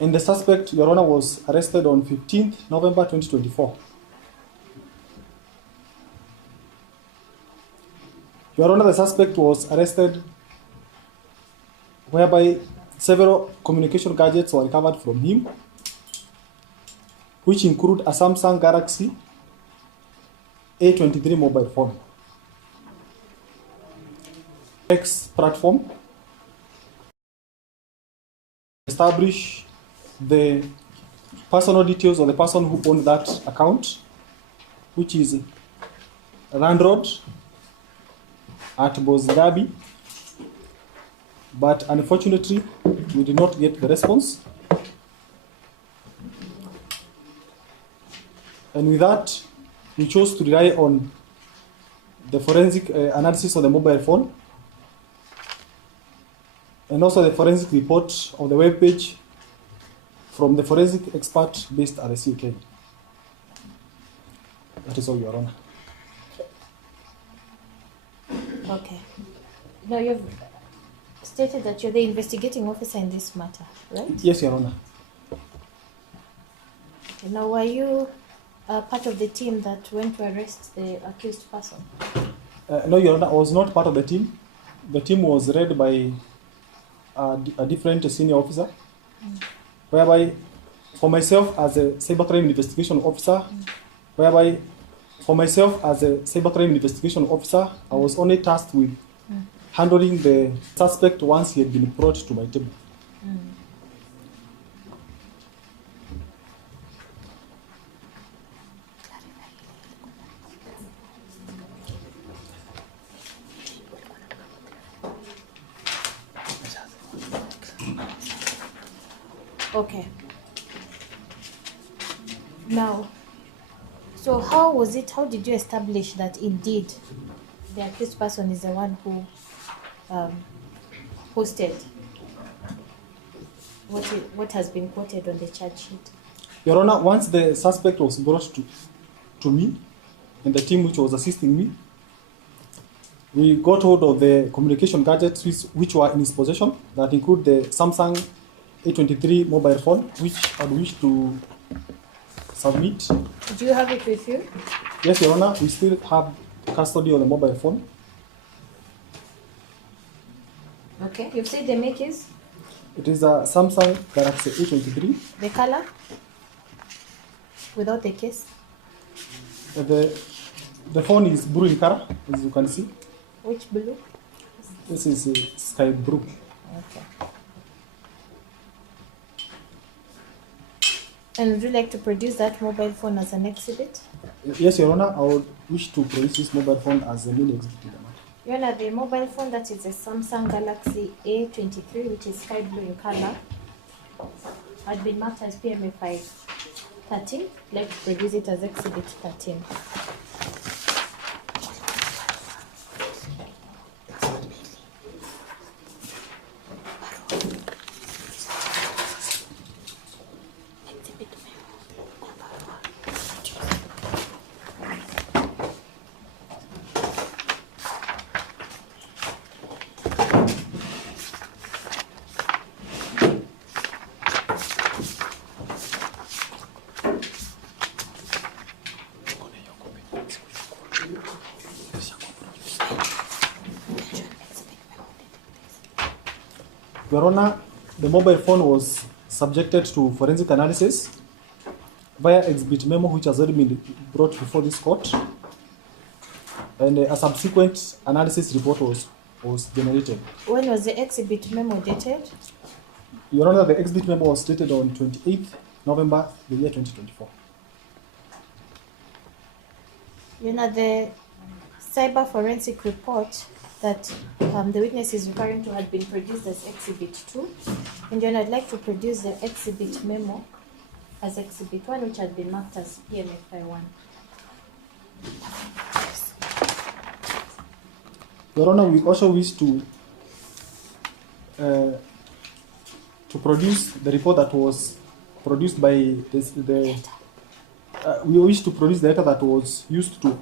And the suspect, Your Honor, was arrested on 15th November 2024. Your Honor, the suspect was arrested whereby several communication gadgets were recovered from him, which include a Samsung Galaxy A23 mobile phone, X platform, establish the personal details of the person who owned that account, which is Landlord at Bozgabi, but unfortunately, we did not get the response. And with that, we chose to rely on the forensic analysis of the mobile phone and also the forensic report of the web page from the forensic expert based at the CK. That is all, Your Honor. Okay. Now you've stated that you're the investigating officer in this matter, right? Yes, Your Honor. Okay. Now, were you part of the team that went to arrest the accused person? No, Your Honor, I was not part of the team. The team was led by a different senior officer, whereby for myself as a cybercrime investigation officer, whereby for myself as a cybercrime investigation officer, I was only tasked with handling the suspect once he had been brought to my table. Okay. Now, so how did you establish that indeed the accused person is the one who posted what has been quoted on the charge sheet? Your Honor, once the suspect was brought to me and the team which was assisting me, we got hold of the communication gadgets which were in his possession, that include the Samsung A23 mobile phone, which I wish to submit. Do you have it with you? Yes, Your Honor, we still have custody of the mobile phone. Okay, you've said the make is? It is a Samsung Galaxy A23. The color? Without the case? The phone is blue in color, as you can see. Which blue? This is sky blue. Okay. And would you like to produce that mobile phone as an exhibit? Yes, Your Honor, I would wish to produce this mobile phone as a main exhibit. Your Honor, the mobile phone that is a Samsung Galaxy A23, which is sky blue in color, had been marked as PMA 513. Let's produce it as exhibit 13. Your Honor, the mobile phone was subjected to forensic analysis via exhibit memo, which has already been brought before this court, and a subsequent analysis report was generated. When was the exhibit memo dated? Your Honor, the exhibit memo was dated on 28th November, the year 2024. You know, the cyber forensic report that the witness is referring to had been produced as Exhibit 2. And then I'd like to produce the exhibit memo as Exhibit 1, which had been marked as PMFI1. Your Honor, we also wish to produce the report that was produced by we wish to produce the data that was used to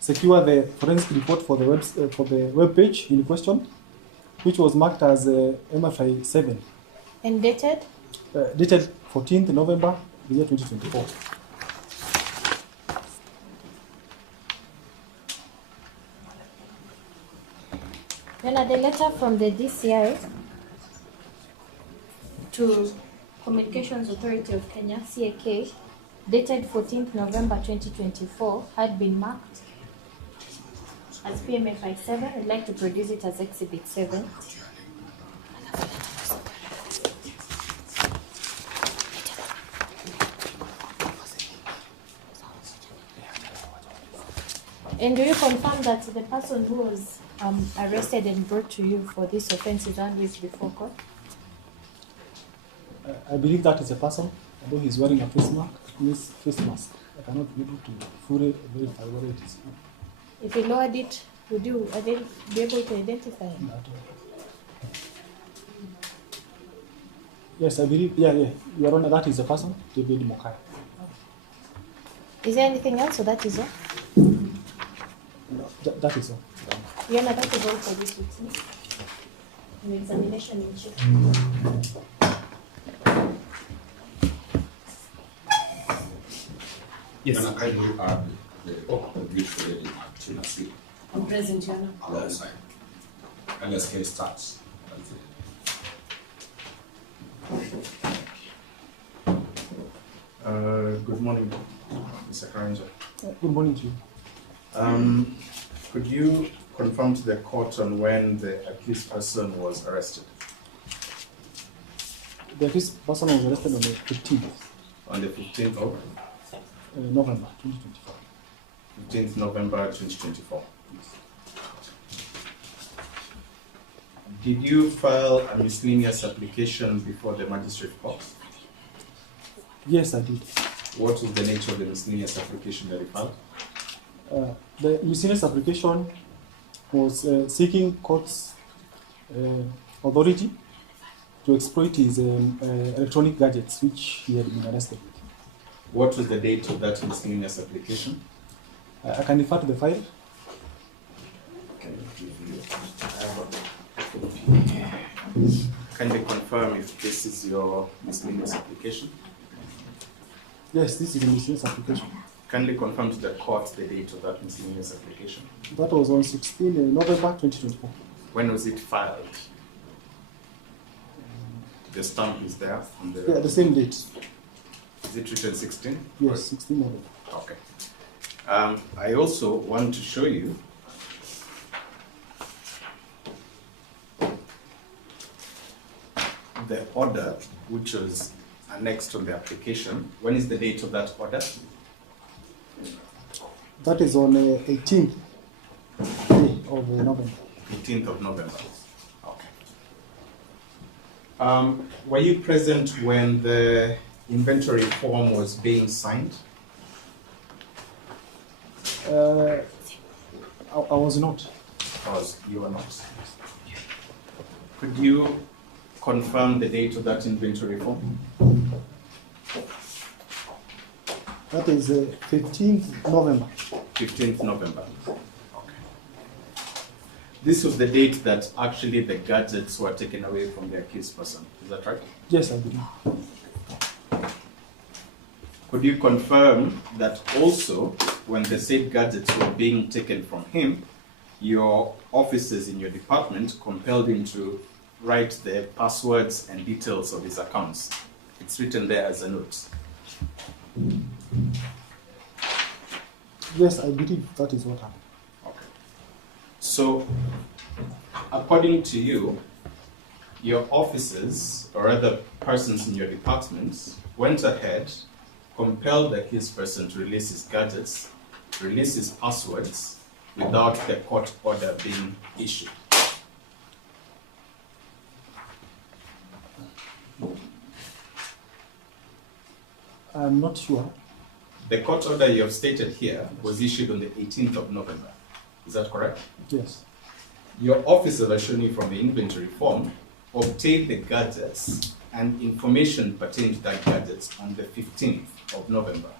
secure the forensic report for the web page in question, which was marked as MFI 7. And dated? dated 14th November, the year 2024. Then the letter from the DCI to Communications Authority of Kenya, CAK, dated 14th November 2024, had been marked as PMFI 7. I'd like to produce it as Exhibit 7. And do you confirm that the person who was arrested and brought to you for this offense is always before court? I believe that is a person, although he's wearing a face mask. I cannot be able to fully verify what it is. If you lowered it, would you be able to identify him? Yes, I believe, Your Honor, that is the person, David Mokaya. Is there anything else, or that is all? No, that is all. Your Honor, that is all for this witness. An examination in chief. Yes. Can I kindly add the beautiful lady Martina C. I'm present, Your Honor. Alongside. And let's get started. Good morning, Mr. Karanja. Good morning to you. Could you confirm to the court on when the accused person was arrested? The accused person was arrested on the 15th. On the 15th of November 2024. 15th November 2024. Did you file a miscellaneous application before the magistrate court? Yes, I did. What was the nature of the miscellaneous application that you filed? The miscellaneous application was seeking court's authority to exploit his electronic gadgets, which he had been arrested with. What was the date of that miscellaneous application? I can refer to the file. Can you confirm if this is your miscellaneous application? Yes, this is the miscellaneous application. Kindly confirm to the court the date of that miscellaneous application. That was on 16 November 2024. When was it filed? The stamp is there on the... Yeah, the same date. Is it written 16? Yes, 16 November. Okay. I also want to show you the order which was annexed to the application. When is the date of that order? That is on 18th of November. 18th of November. Okay. Were you present when the inventory form was being signed? I was not. You were not. Could you confirm the date of that inventory form? That is 15th November. 15th November. Okay. This was the date that actually the gadgets were taken away from the accused person. Is that right? Yes, I believe. Could you confirm that also when the said gadgets were being taken from him, your officers in your department compelled him to write the passwords and details of his accounts? It's written there as a note. Yes, I believe that is what happened. Okay. So, according to you, your officers or other persons in your department went ahead, compelled the accused person to release his gadgets, release his passwords, without the court order being issued. I'm not sure. The court order you have stated here was issued on the 18th of November. Is that correct? Yes. Your officers, as shown you from the inventory form, obtained the gadgets and information pertaining to that gadgets on the 15th of November.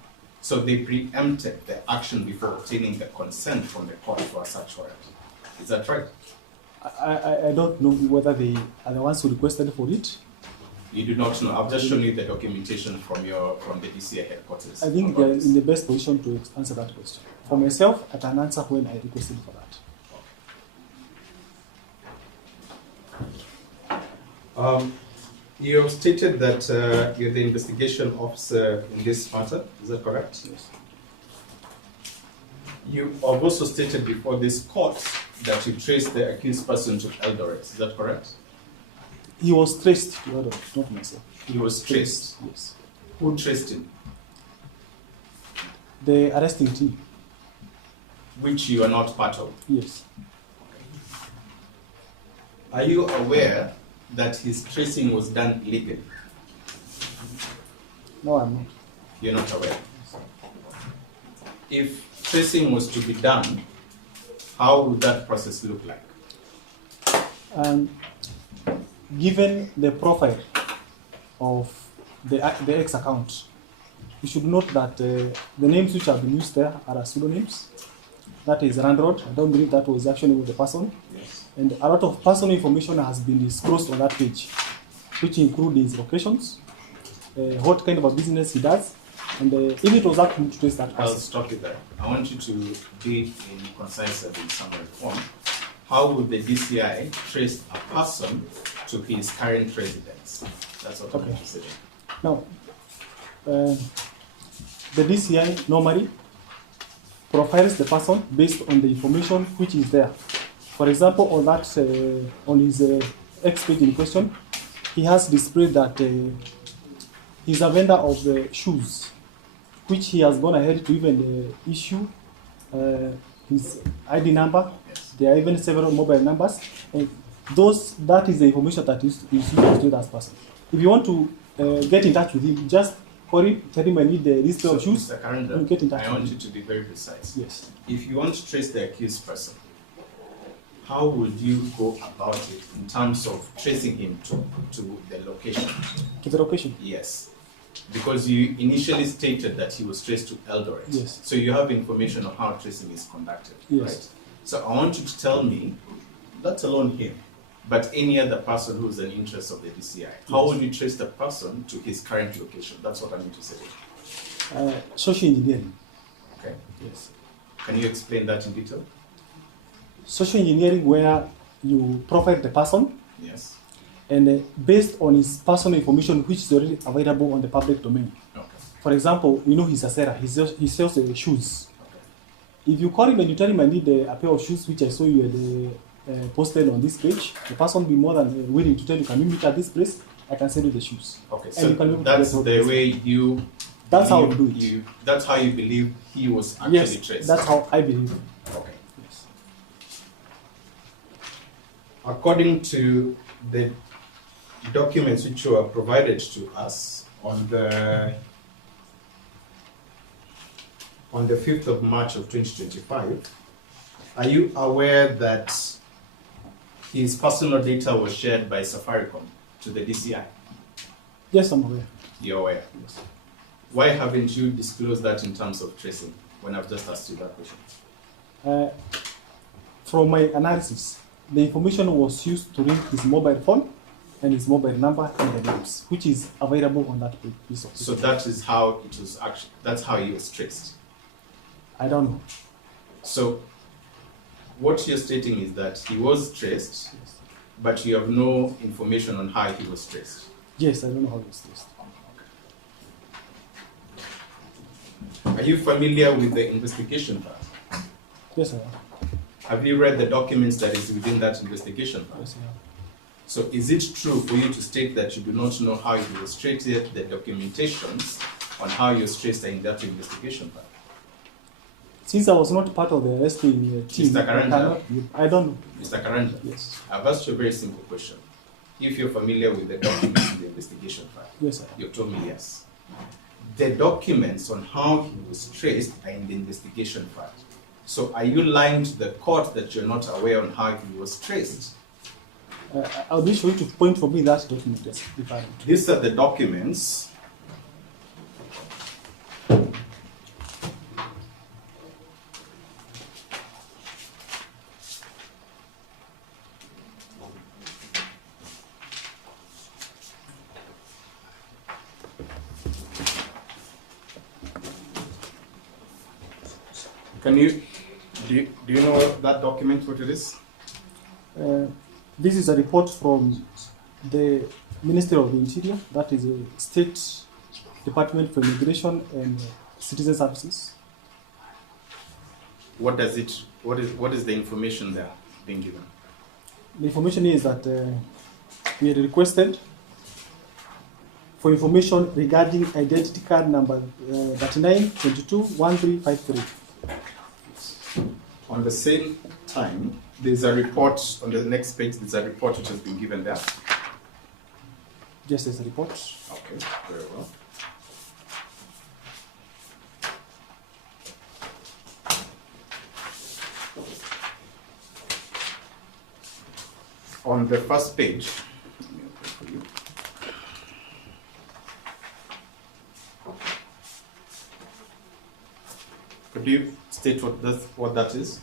So they preempted the action before obtaining the consent from the court for a search warrant. Is that right? I don't know whether they are the ones who requested for it You do not know. I've just shown you the documentation from the DCI headquarters. I think they are in the best position to answer that question. For myself, I can answer when I requested for that. You have stated that you're the investigation officer in this matter. Is that correct? Yes. You have also stated before this court that you traced the accused person to Eldoret. Is that correct? He was traced to Eldoret, not myself. He was traced. Yes. Who traced him? The arresting team. Which you are not part of. Yes. Are you aware that his tracing was done illegally? No, I'm not. You're not aware. If tracing was to be done, how would that process look like? Given the profile of the X account, you should note that the names which have been used there are pseudonyms. That is Randrod. I don't believe that was actually with the person. Yes. And a lot of personal information has been disclosed on that page, which include his locations, what kind of a business he does, and if it was up to trace that I'll person. stop you there. I want you to be in concise and in summary form. How would the DCI trace a person to his current residence? That's what I'm interested in. Now, the DCI normally profiles the person based on the information which is there. For example, on that, on his X page in question, he has displayed that he's a vendor of shoes, which he has gone ahead to even issue his ID number. Yes. There are even several mobile numbers, and that is the information that is used to trace that person. If you want to get in touch with him, just call him, tell him I need this pair of shoes. Mr. Karanda, and get in touch I want with you him. to be very precise. Yes. If you want to trace the accused person, how would you go about it in terms of tracing him to the location? To the location. Yes. Because you initially stated that he was traced to Eldoret. Yes. So you have information on how tracing is conducted, Yes. right? So I want you to tell me, not alone him, but any other person who is an interest of the DCI, how would you trace the person to his current location? That's what I'm interested in. Social engineering. Okay. Yes. Can you explain that in detail? Social engineering, where you profile the person, Yes. and based on his personal information which is already available on the public domain. Okay. For example, you know he's a seller, he sells shoes. Okay. If you call him and you tell him I need a pair of shoes which I saw you had posted on this page, the person will be more than willing to tell you, can you meet at this place? I can send you the shoes. Okay. And So you can that's get the what way you. That's how believe we do it. That's how you believe he was actually Yes, traced. that's how I believe. Okay. Yes. According to the documents which were provided to us on the 5th of March of 2025, are you aware that his personal data was shared by Safaricom to the DCI? Yes, I'm aware. You're aware. Yes. Why haven't you disclosed that in terms of tracing when I've just asked you that question? From my analysis, the information was used to link his mobile phone and his mobile number and the names, which is available on that piece of paper. So that is how it was actually, that's how he was traced. I don't know. So what you're stating is that he was traced, Yes. but you have no information on how he was traced. Yes, I don't know how it's traced. Are you familiar with the investigation part? Yes, I am. Have you read the documents that is within that investigation part? Yes, I am. So is it true for you to state that you do not know how he was traced, yet the documentations on how he was traced are in that investigation part? Since I was not part of the arresting team, Mr. Karanja. I don't know. Mr. Karanja, Yes. I've asked you a very simple question. If you're familiar with the documents in the investigation part, Yes, I am. you told me yes. The documents on how he was traced are in the investigation part. So are you lying to the court that you're not aware on how he was traced? I'll be sure to point for me that document. Yes, if I am. These are the documents do you know that document, what it is? This is a report from the Ministry of the Interior, that is a State Department for Immigration and Citizen Services. What is the information there being given? The information is that we had requested for information regarding identity card number 39221353. On the same time, there's a report on the next page. There's a report which has been given there. Yes, there's a report. Okay, very well. On the first page, let me open for you. Could you state what that is?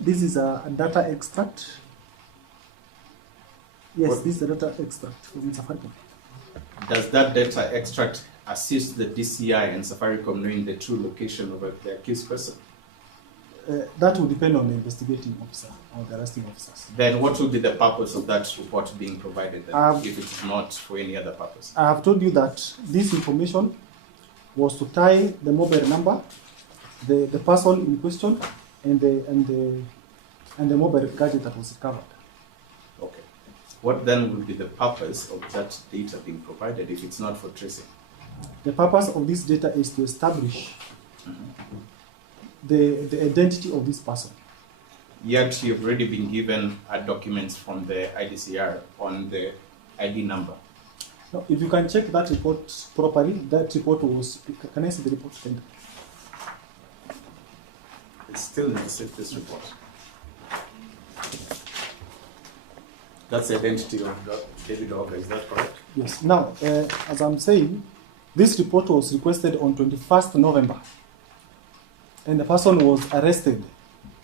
This is a data extract. Yes, What? this is a data extract from Safaricom. Does that data extract assist the DCI and Safaricom knowing the true location of the accused person? That will depend on the investigating officer or the arresting officers. Then what will be the purpose of that report being provided then, if it's not for any other purpose? I have told you that this information was to tie the mobile number, the person in question, and the mobile gadget that was recovered. Okay. What then will be the purpose of that data being provided if it's not for tracing? The purpose of this data is to establish the identity of this person. Yet you've already been given documents from the IDCR on the ID number. Now, if you can check that report properly, that report was. Can I see the report? It's still in this report. That's the identity of David Oaga, is that correct? Yes. Now, as I'm saying, this report was requested on 21st November, and the person was arrested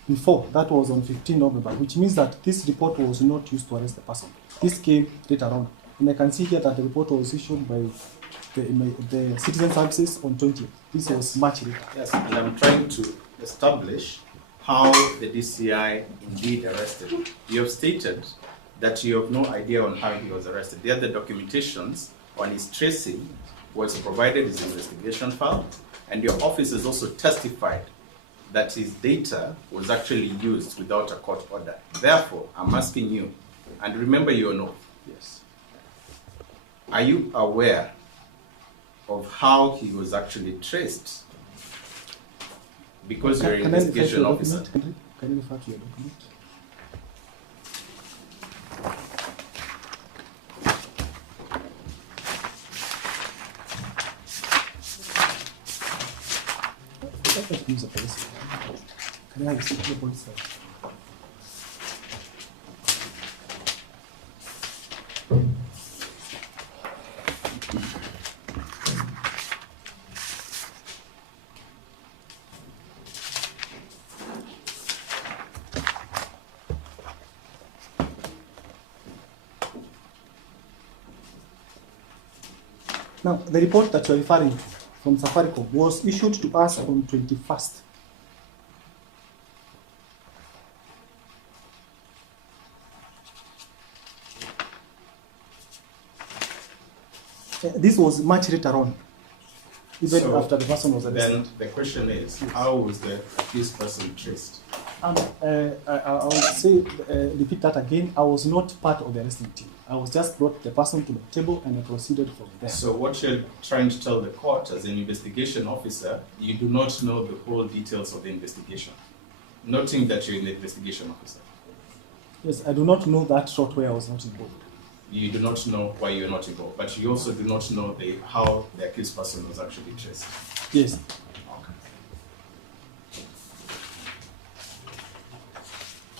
before. That was on 15 November, which means that this report was not used to arrest the person. This came later on. And I can see here that the report was issued by the Citizen Services on 20th. This was much later. Yes, and I'm trying to establish how the DCI indeed arrested him. You have stated that you have no idea on how he was arrested. The other documentations on his tracing was provided his investigation file, and your office has also testified that his data was actually used without a court order. Therefore, I'm asking you, and remember your note. Yes. Are you aware of how he was actually traced? Because you're an investigation officer. Can you refer to your document? Can I have a seat? Now, the report that you're referring to from Safaricom was issued to us on 21st. This was much later on, even So, after the person was arrested. Then the question is, how was the accused person traced? I will say, repeat that again. I was not part of the arresting team. I was just brought the person to the table and I proceeded from there. So what you're trying to tell the court as an investigation officer, you do not know the whole details of the investigation, noting that you're an investigation officer. Yes, I do not know that short where I was not involved. You do not know why you're not involved, but you also do not know how the accused person was actually traced. Yes.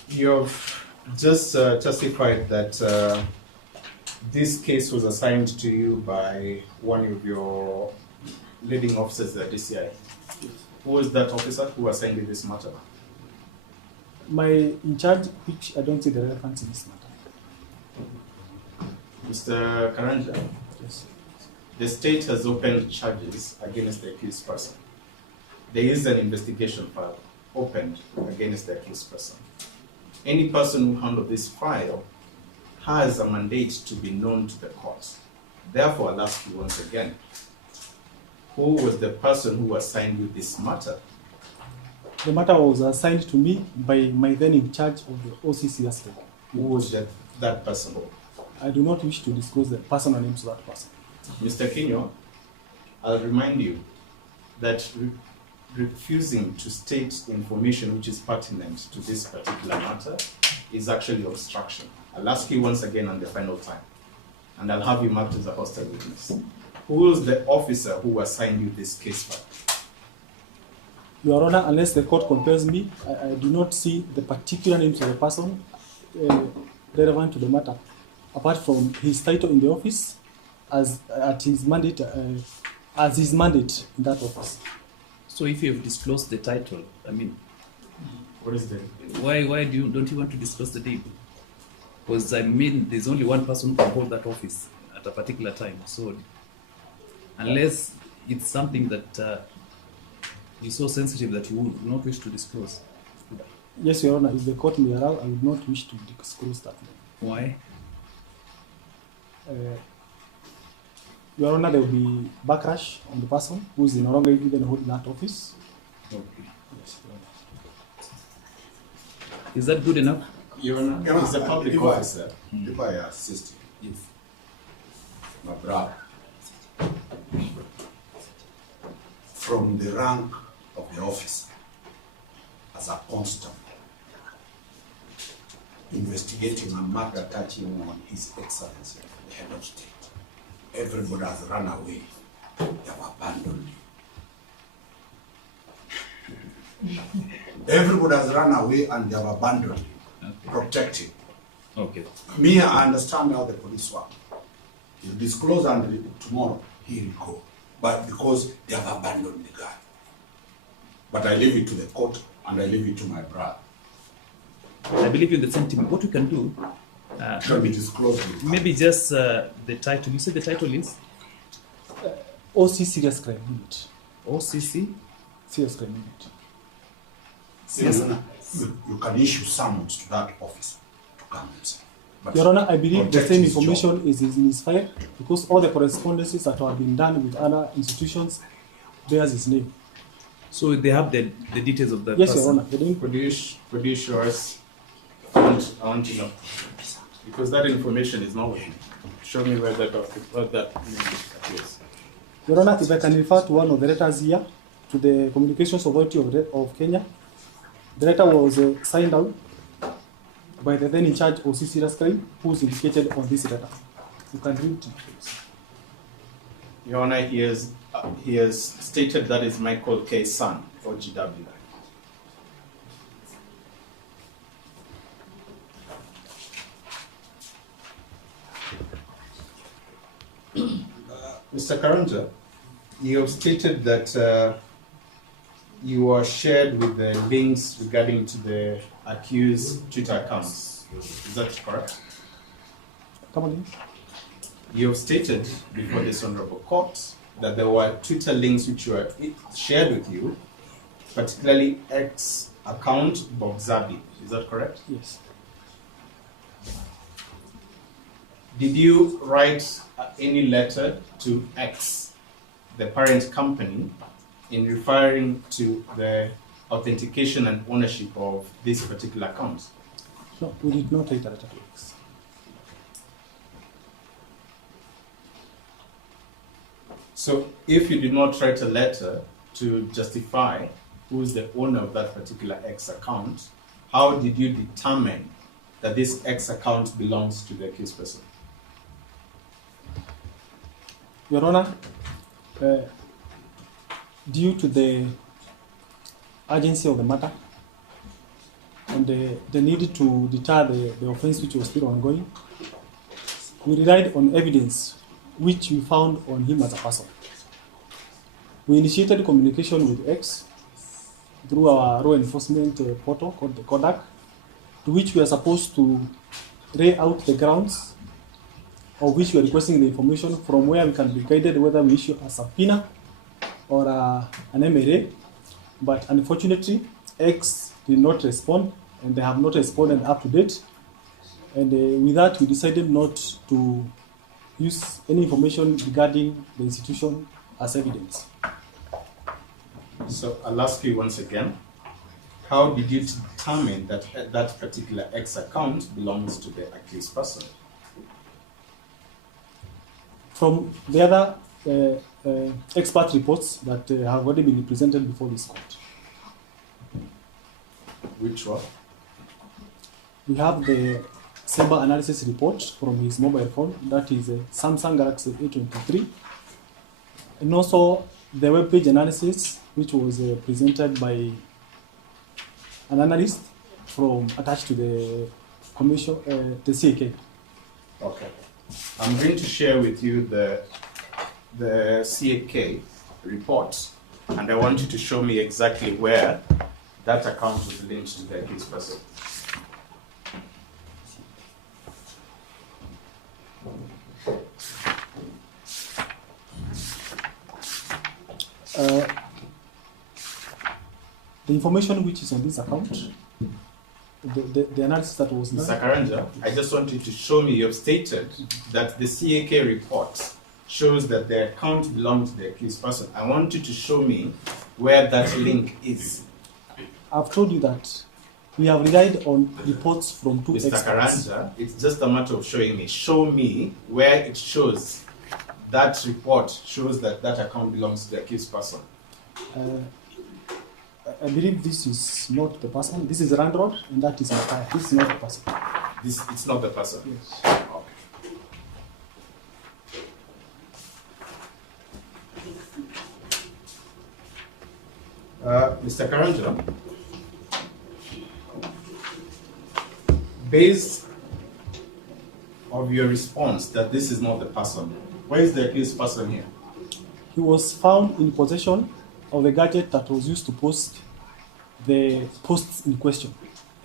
You've just testified that this case was assigned to you by one of your leading officers at DCI. Who was that officer who assigned you this matter? My in charge, which I don't see the relevance in this matter. Mr. Karanja, Yes. the state has opened charges against the accused person. There is an investigation file opened against the accused person. Any person who handles this file has a mandate to be known to the court. Therefore, I'll ask you once again, who was the person who assigned you this matter? The matter was assigned to me by my then in charge of the OCC aspect. Who was that person? I do not wish to disclose the personal names of that person. Mr. Kinyo, I'll remind you that refusing to state information which is pertinent to this particular matter is actually obstruction. I'll ask you once again on the final time, and I'll have you marked as a hostile witness. Who was the officer who assigned you this case file? Your Honor, unless the court compels me, I do not see the particular names of the person relevant to the matter, apart from his title in the office as his mandate in that office. So if you have disclosed the title, I mean, What is the why don't you want to disclose the name? Because I mean, there's only one person who can hold that office at a particular time. So unless it's something that is so sensitive that you would not wish to disclose. Yes, Your Honor, if the court may allow, I would not wish to disclose that name. Why? Your Honor, there will be backlash on the person who is no longer even holding that office. Okay. Yes, Your Honor. Is that good enough? Your Honor, is a public officer. If I assist you, Yes. my brother, from the rank of the officer as a constable, investigating a matter touching on His Excellency, the head of state. Everybody has run away. They have abandoned you. Everybody has run away and they have abandoned you. Okay. Protect him. Okay. Me, I understand how the police work. You disclose and tomorrow he will go. But because they have abandoned the guy. But I leave it to the court and I leave it to my brother. I believe in the sentiment. What we can do, Can be disclosed with maybe just the title. You said the title is OC Serious Crime Unit. OCC? Serious Crime Unit. Yes. You can issue summons to that office to come and say. But Your Honor, I believe the protect same his information job. is in his file because all the correspondences that have been done with other institutions bears his name. So they have the details of the Yes, person. Your Honor. The name- Produce yours. I want to know. Because that information is not with me. Show me where that appears. Your Honor, if I can refer to one of the letters here to the Communications Authority of Kenya, the letter was signed out by the then in charge of serious crime, who is indicated on this letter. You can read it. Your Honor, he has stated that is Michael K. Son, or GW. Mr. Karanja, you have stated that you are shared with the links regarding to the accused Twitter accounts. Is that correct? Come again. You have stated before this honorable court that there were Twitter links which were shared with you, particularly X account Bob Zabi. Is that correct? Yes. Did you write any letter to X, the parent company, in referring to the authentication and ownership of this particular account? No, we did not write a letter to X. So if you did not write a letter to justify who is the owner of that particular X account, how did you determine that this X account belongs to the accused person? Your Honor, due to the urgency of the matter and the need to deter the offense which was still ongoing, we relied on evidence which we found on him as a person. We initiated communication with X through our law enforcement portal called the Kodak, to which we are supposed to lay out the grounds of which we are requesting the information, from where we can be guided whether we issue a subpoena or an MRA. But unfortunately, X did not respond, and they have not responded up to date. And with that, we decided not to use any information regarding the institution as evidence. So I'll ask you once again, how did you determine that that particular X account belongs to the accused person? From the other expert reports that have already been presented before this court. Which one? We have the cyber analysis report from his mobile phone, that is a Samsung Galaxy A23, and also the web page analysis, which was presented by an analyst attached to the commission, the CAK. Okay. I'm going to share with you the CAK report, and I want you to show me exactly where that account was linked to the accused person. The information which is on this account, the analysis that was done. Mr. Karanja, I just want you to show me, you've stated that the CAK report shows that the account belongs to the accused person. I want you to show me where that link is. I've told you that we have relied on reports from two Mr. experts. Karanja, it's just a matter of showing me. Show me where it shows that report shows that that account belongs to the accused person. I believe this is not the person. This is Randrod, and that is Mokaya. This is not the person. It's not the person. Yes. Okay. Mr. Karanja, based on your response that this is not the person, where is the accused person here? He was found in possession of the gadget that was used to post the posts in question,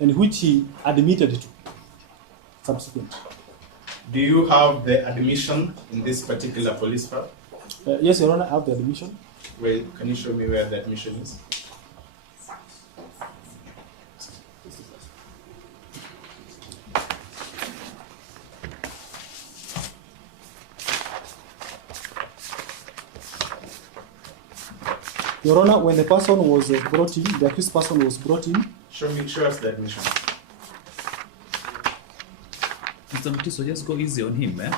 and which he admitted to subsequently. Do you have the admission in this particular police file? Yes, Your Honor, I have the admission. Wait, can you show me where the admission is? Your Honor, when the person was brought in, the accused person was brought in. Show us the admission. Mr. Mutiso, just go easy on him, eh?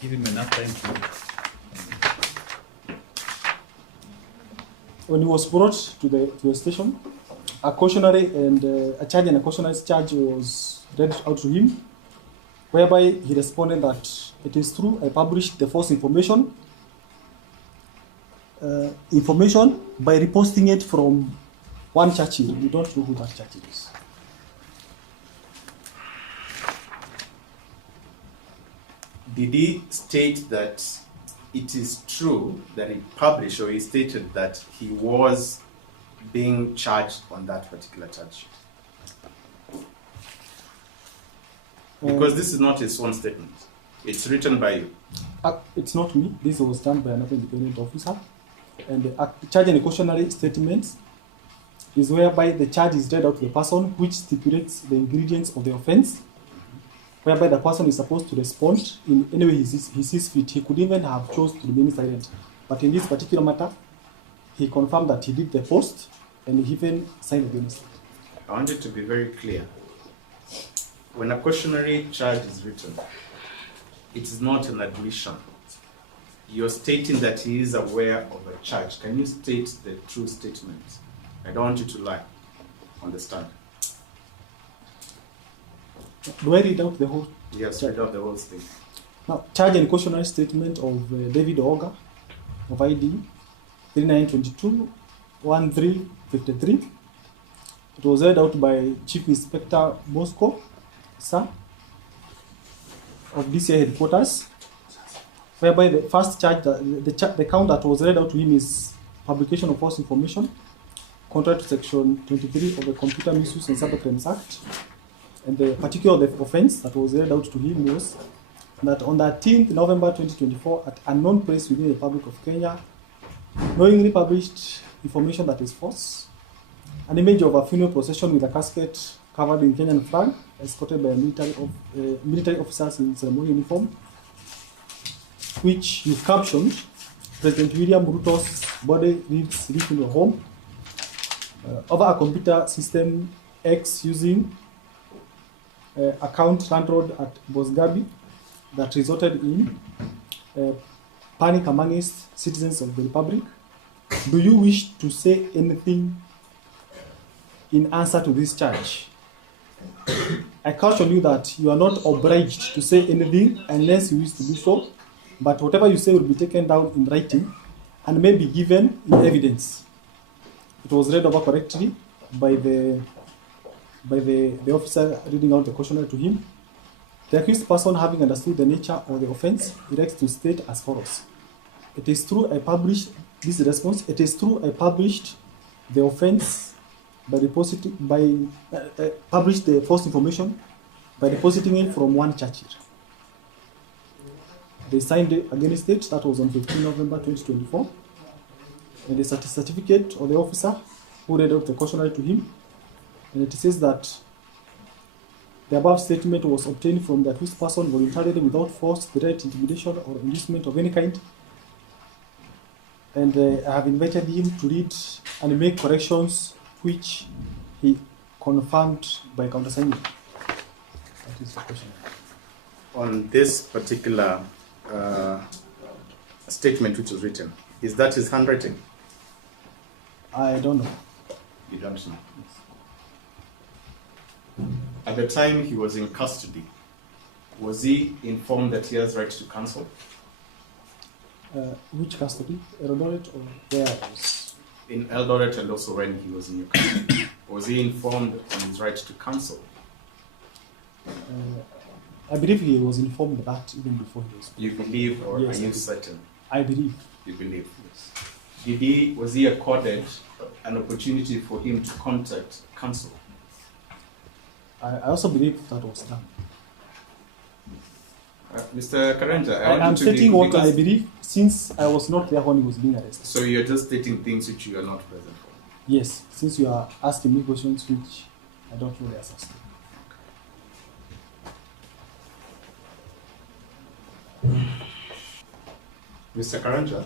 Give him enough time to. When he was brought to the station, a cautionary and a charge and a cautionary charge was read out to him, whereby he responded that it is true, I published the false information by reposting it from one Churchill. We don't know who that Churchill is. Did he state that it is true that he published, or he stated that he was being charged on that particular charge sheet? Because this is not his own statement. It's written by you. It's not me. This was done by another independent officer. And the charge and cautionary statement is whereby the charge is read out to the person, which stipulates the ingredients of the offense, whereby the person is supposed to respond in any way he sees fit. He could even have chosen to remain silent. But in this particular matter, he confirmed that he did the post, and he even signed against it. I want it to be very clear. When a cautionary charge is written, it is not an admission. You're stating that he is aware of a charge. Can you state the true statement? I don't want you to lie. Understand? Do I read out the whole? Yes, charge? read out the whole thing. Now, charge and cautionary statement of David Oaga of ID 3922-1353. It was read out by Chief Inspector Bosco, sir, of DCI headquarters, whereby the first charge, the count that was read out to him is publication of false information, contrary to Section 23 of the Computer Misuse and Cybercrimes Act. And the particular offense that was read out to him was that on the 13th November 2024, at unknown place within the Republic of Kenya, knowingly published information that is false, an image of a funeral procession with a casket covered in Kenyan flag, escorted by military officers in ceremonial uniform, which you captioned, President William Ruto's body lives in your home, over a computer system X using account landlord at Bosgabi that resulted in panic amongst citizens of the Republic. Do you wish to say anything in answer to this charge? I caution you that you are not obliged to say anything unless you wish to do so, but whatever you say will be taken down in writing and may be given in evidence. It was read over correctly by the officer reading out the questionnaire to him. The accused person, having understood the nature of the offense, elects to state as follows. It is true I published this response. It is true I published the offense published the false information by depositing it from one Churchill. They signed against it. That was on 15 November 2024. And the certificate of the officer who read out the questionnaire to him. And it says that the above statement was obtained from the accused person voluntarily without force, threat, intimidation, or inducement of any kind. And I have invited him to read and make corrections which he confirmed by countersigning. That is the question. On this particular statement which was written, is that his handwriting? I don't know. You don't know. At the time he was in custody, was he informed that he has right to counsel? Which custody? Eldoret or where else? In Eldoret and also when he was in your custody. Was he informed on his right to counsel? I believe he was informed of that even before he was. You believe, or yes, are you certain? I believe. You believe. Yes. Was he accorded an opportunity for him to contact counsel? I also believe that was done. Mr. Karanja, I'm stating what I believe since I was not there when he was being arrested. So you're just stating things which you are not present for? Yes, since you are asking me questions which I don't know the answers to. Mr. Karanja,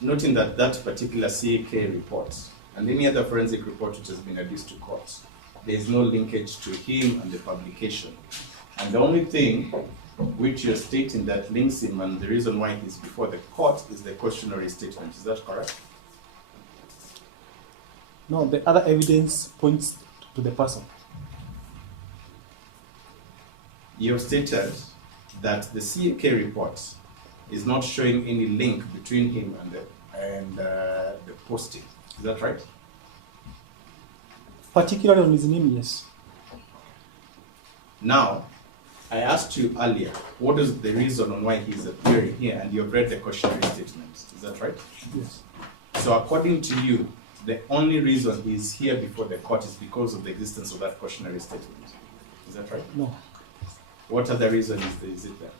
noting that that particular CAK report and any other forensic report which has been adduced to court, there is no linkage to him and the publication. And the only thing which you're stating that links him and the reason why he's before the court is the cautionary statement. Is that correct? No, the other evidence points to the person. You've stated that the CAK report is not showing any link between him and the posting. Is that right? Particularly on his name, yes. Now, I asked you earlier, what is the reason on why he's appearing here, and you've read the cautionary statement. Is that right? Yes. So according to you, the only reason he's here before the court is because of the existence of that cautionary statement. Is that right? No. What other reason is it there?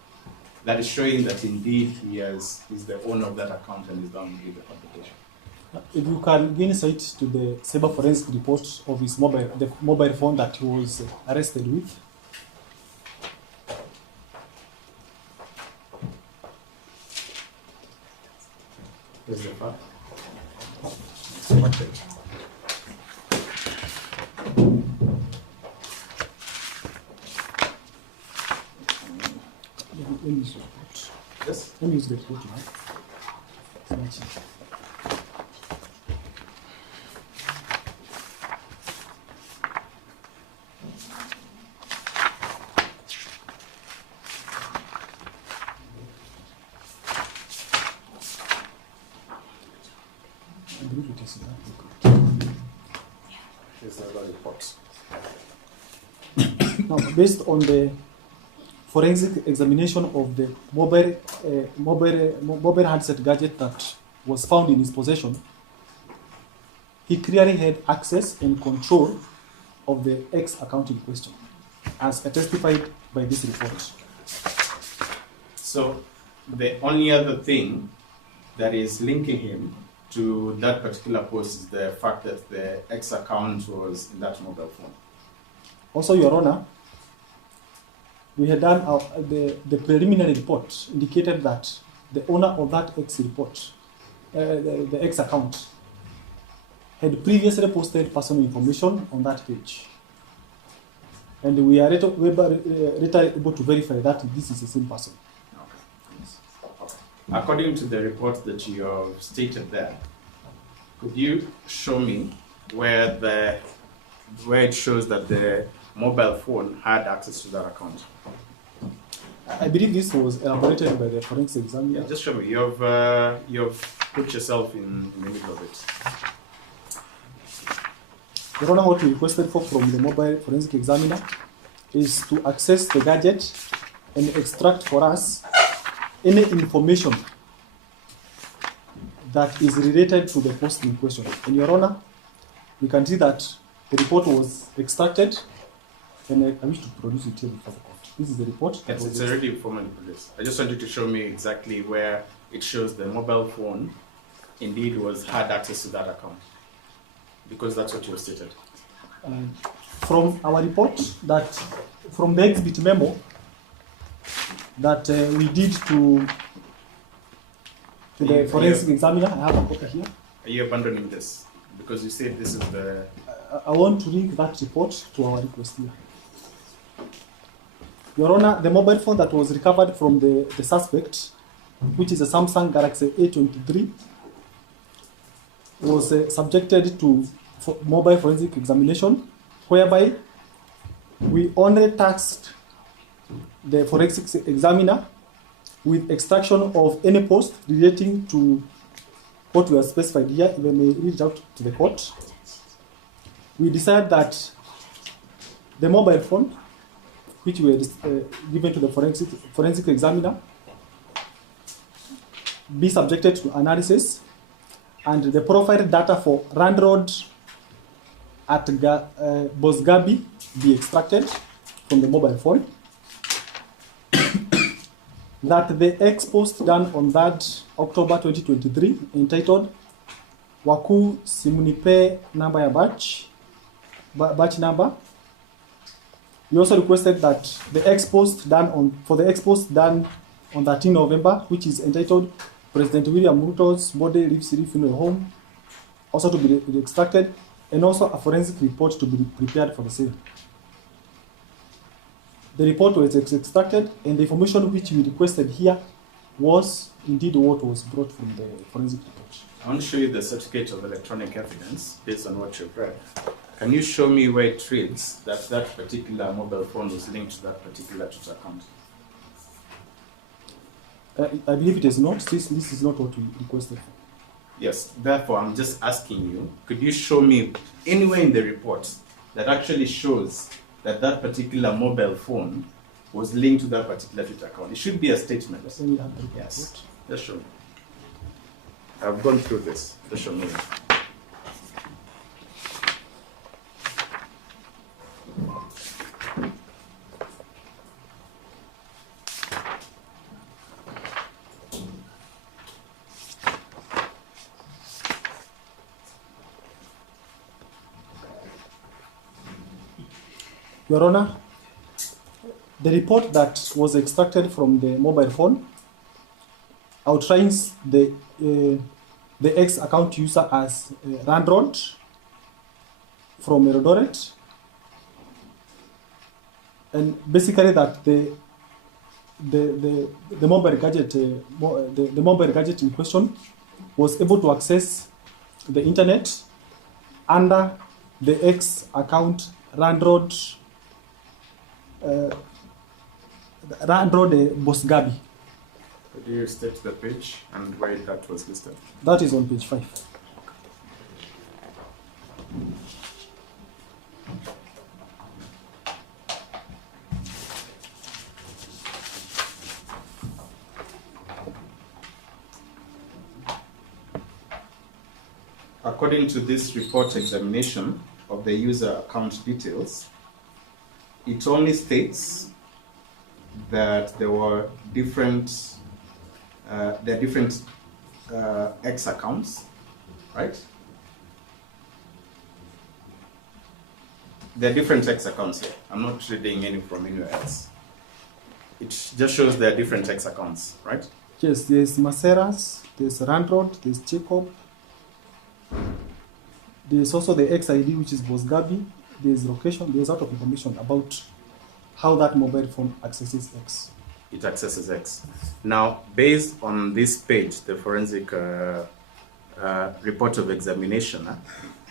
That is showing that indeed he's the owner of that account and is done with the publication. If you can gain insight to the cyber forensic report of his mobile phone that he was arrested with. Here's the fact. Let me use the report. Yes? Let me use the report now. It's much easier. I believe it is in that report. Here's another report. Now, based on the forensic examination of the mobile handset gadget that was found in his possession, he clearly had access and control of the X account in question. as testified by this report. So the only other thing that is linking him to that particular post is the fact that the X account was in that mobile phone. Also, Your Honor, we had done the preliminary report indicated that the owner of that X report, the X account, had previously posted personal information on that page. And we are later able to verify that this is the same person. According to the report that you have stated there, could you show me where it shows that the mobile phone had access to that account? I believe this was elaborated by the forensic examiner. Yeah, just show me. You've put yourself in the middle of it. Your Honor, what we requested for from the mobile forensic examiner is to access the gadget and extract for us any information that is related to the post in question. And Your Honor, we can see that the report was extracted, and I wish to produce it here before the court. This is the report. Yes, it's already formally produced. I just want you to show me exactly where it shows the mobile phone indeed had access to that account, because that's what you stated. From our report, that from the exhibit memo that we did to the forensic examiner, I have a copy here. Are you abandoning this? Because you said this is the... I want to link that report to our request here. Your Honor, the mobile phone that was recovered from the suspect, which is a Samsung Galaxy A23, was subjected to mobile forensic examination, whereby we only tasked the forensic examiner with extraction of any post relating to what we have specified here. If I may read it out to the court, we decided that the mobile phone, which were given to the forensic examiner, be subjected to analysis, and the profile data for Randroad at Bosgabi be extracted from the mobile phone. That the X post done on that October 2023, entitled Waku Simunipe number ya batch number. We also requested that the X post done on 13 November, which is entitled President William Ruto's body leaves funeral home, also to be extracted, and also a forensic report to be prepared for the same. The report was extracted, and the information which we requested here was indeed what was brought from the forensic report. I want to show you the certificate of electronic evidence based on what you've read. Can you show me where it reads that that particular mobile phone was linked to that particular Twitter account? I believe it is not. This is not what we requested for. Yes, therefore I'm just asking you, could you show me anywhere in the report that actually shows that that particular mobile phone was linked to that particular Twitter account? It should be a statement. Yes, just show me. I've gone through this. Just show me. Your Honor, the report that was extracted from the mobile phone outlines the X account user as Randrod from Erodoret, and basically that the mobile gadget the mobile gadget in question was able to access the internet under the X account Randrod Bosgabi. Could you state the page and where that was listed? That is on page 5. According to this report examination of the user account details, it only states that there were different, X accounts, right? There are different X accounts here. I'm not reading any from anywhere else. It just shows there are different X accounts, right? Yes, there's Maseras, there's Randrod, there's Jacob. There's also the XID, which is Bosgabi. There's location, there's a lot of information about how that mobile phone accesses X. It accesses X. Now, based on this page, the forensic report of examination,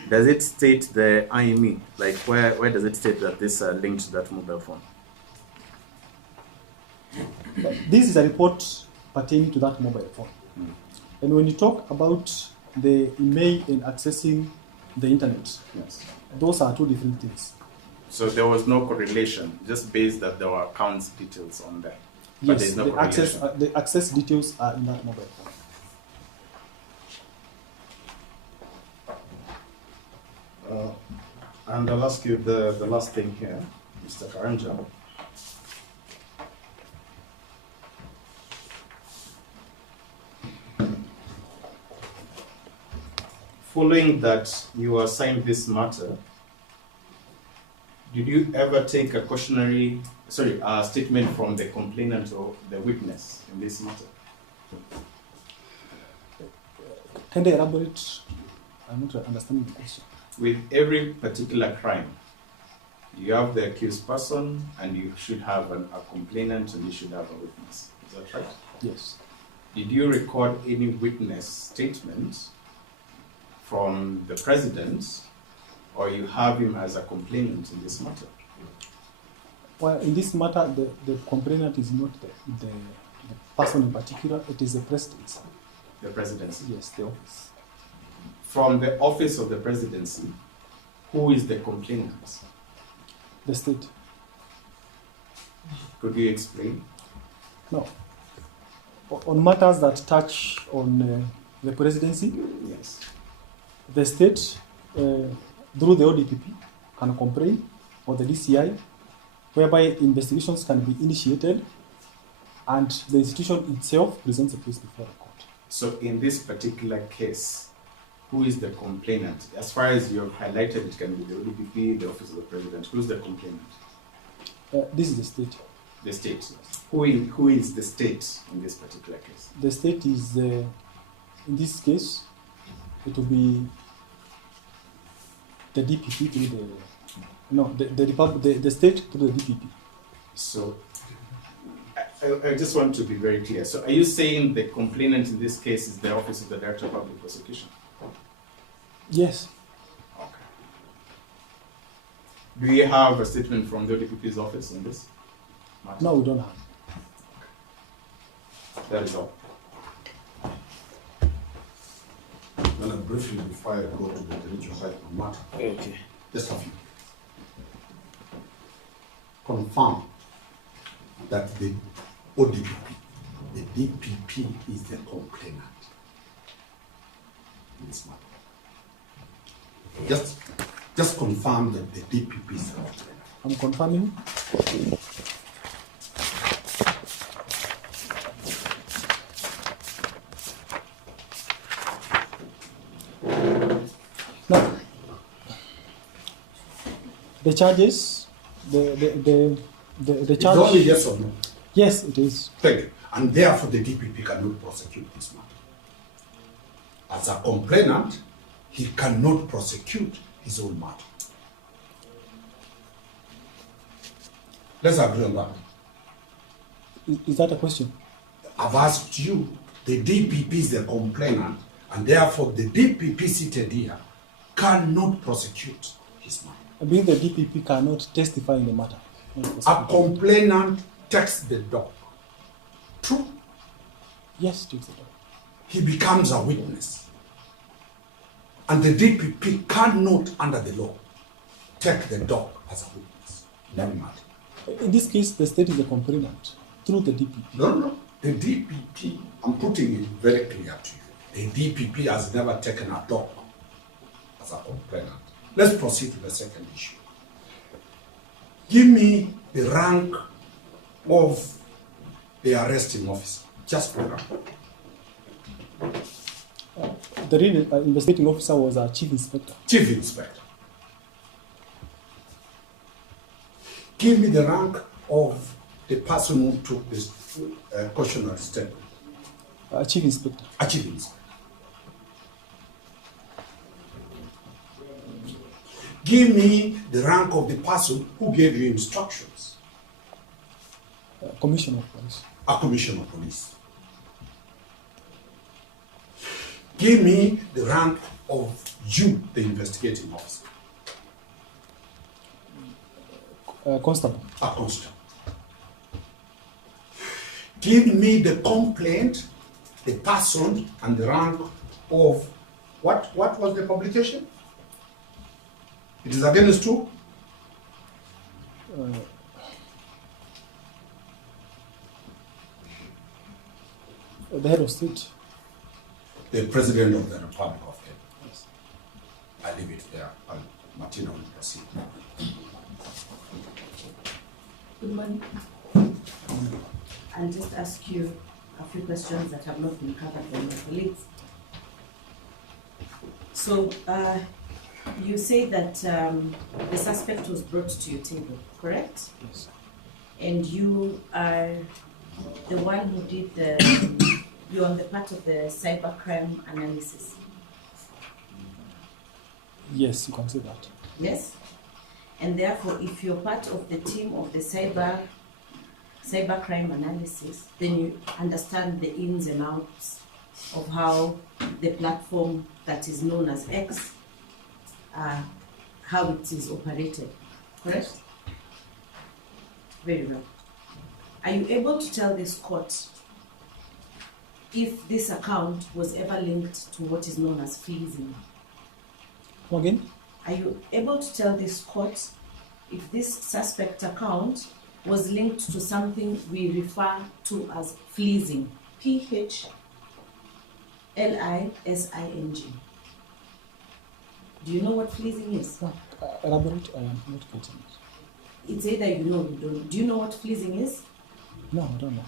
does it state the IME? Like, where does it state that this linked to that mobile phone? This is a report pertaining to that mobile phone. And when you talk about the email and accessing the internet, Yes. those are two different things. So there was no correlation, just based that there were accounts details on there. But Yes, there's no the access details are in that mobile phone. And I'll ask you the last thing here, Mr. Karanja. Following that you assigned this matter, did you ever take a statement from the complainant or the witness in this matter? Can they elaborate? I'm not understanding the question. With every particular crime, you have the accused person and you should have a complainant and you should have a witness. Is that right? Yes. Did you record any witness statement from the president, or you have him as a complainant in this matter? Well, in this matter, the complainant is not the person in particular, it is the presidency. The presidency? Yes, the office. From the office of the presidency, who is the complainant? The state. Could you explain? No. On matters that touch on the presidency, Yes. the state, through the ODPP, can complain, or the DCI, whereby investigations can be initiated and the institution itself presents a case before the court. So in this particular case, who is the complainant? As far as you have highlighted, it can be the ODPP, the office of the president. Who's the complainant? This is the state. The state. Who is the state in this particular case? The state is, in this case, it will be the DPP to the state to the DPP. So, I just want to be very clear. So, are you saying the complainant in this case is the Office of the Director of Public Prosecution? Yes. Okay. Do you have a statement from the DPP's office in this matter? No, we don't have. That is all. Well, briefly before I go to the religious side of the matter, Okay. just a few. Confirm that the ODPP, the DPP is the complainant in this matter. Just confirm that the DPP is the complainant. I'm confirming. Now, the charges, the charge. It's only yes or no. Yes, it is. Thank you. And therefore, the DPP cannot prosecute this matter. As a complainant, he cannot prosecute his own matter. Let's agree on that. Is that a question? I've asked you, the DPP is the complainant, and therefore the DPP seated here cannot prosecute his matter. I believe the DPP cannot testify in the matter. A complainant takes the dog. True. Yes, it is. He becomes a witness. And the DPP cannot, under the law, take the dog as a witness in any matter. In this case, the state is the complainant through the DPP. No. The DPP, I'm putting it very clear to you. The DPP has never taken a dog as a complainant. Let's proceed to the second issue. Give me the rank of the arresting officer. Just the rank. The real investigating officer was a chief inspector. Chief inspector. Give me the rank of the person who took this cautionary statement. A chief inspector. A chief inspector. Give me the rank of the person who gave you instructions. Commissioner of police. A commissioner of police. Give me the rank of you, the investigating officer. Constable. A constable. Give me the complaint, the person, and the rank of what was the publication? It is against who? The head of state. The President of the Republic of Kenya. Yes. I leave it there. Martina will proceed. Good morning. I'll just ask you a few questions that have not been covered by my colleagues. So, you say that the suspect was brought to your table, correct? Yes. And you are the one who did the, you're on the part of the cybercrime analysis. Yes, you can say that. Yes? And therefore, if you're part of the team of the cybercrime analysis, then you understand the ins and outs of how the platform that is known as X, how it is operated, correct? Very well. Are you able to tell this court if this account was ever linked to what is known as fleecing? Come again? Are you able to tell this court if this suspect account was linked to something we refer to as fleecing? PHLISING. Do you know what fleecing is? Elaborate, I am not getting it. It's either you know or you don't. Do you know what fleecing is? No, I don't know.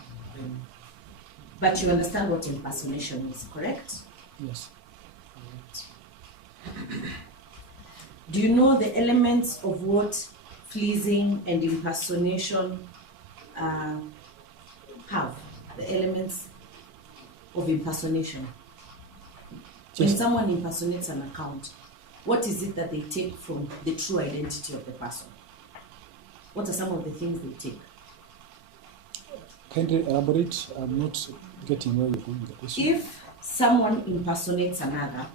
But you understand what impersonation is, correct? Yes. Do you know the elements of what fleecing and impersonation have? The elements of impersonation. When Yes. someone impersonates an account, what is it that they take from the true identity of the person? What are some of the things they take? Kindly elaborate. I'm not getting where you're going with the question. If someone impersonates another,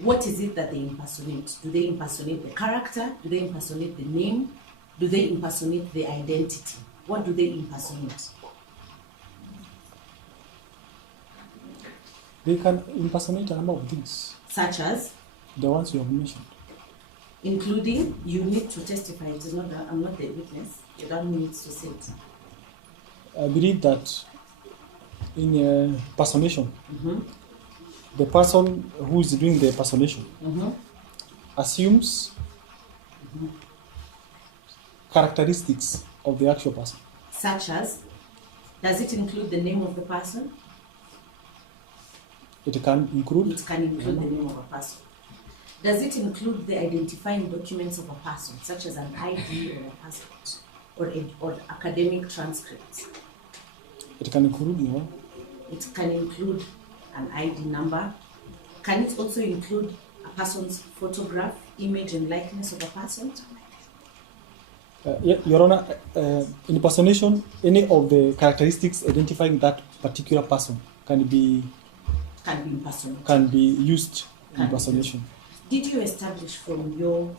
what is it that they impersonate? Do they impersonate the character? Do they impersonate the name? Do they impersonate the identity? What do they impersonate? They can impersonate a number of things, Such as, the ones you have mentioned. including, you need to testify. It is not that I'm not the witness. You don't need to say it. I believe that in impersonation, Mm-hmm. the person who is doing the impersonation Mm-hmm. assumes characteristics of the actual person. Such as, does it include the name of the person? It can include It can include the name of a person. Does it include the identifying documents of a person, such as an ID or a passport, or academic transcripts? it can include It can include an ID number. Can it also include a person's photograph, image, and likeness of a person? Your Honor, in impersonation, any of the characteristics identifying that particular person can be used in impersonation. Did you establish from your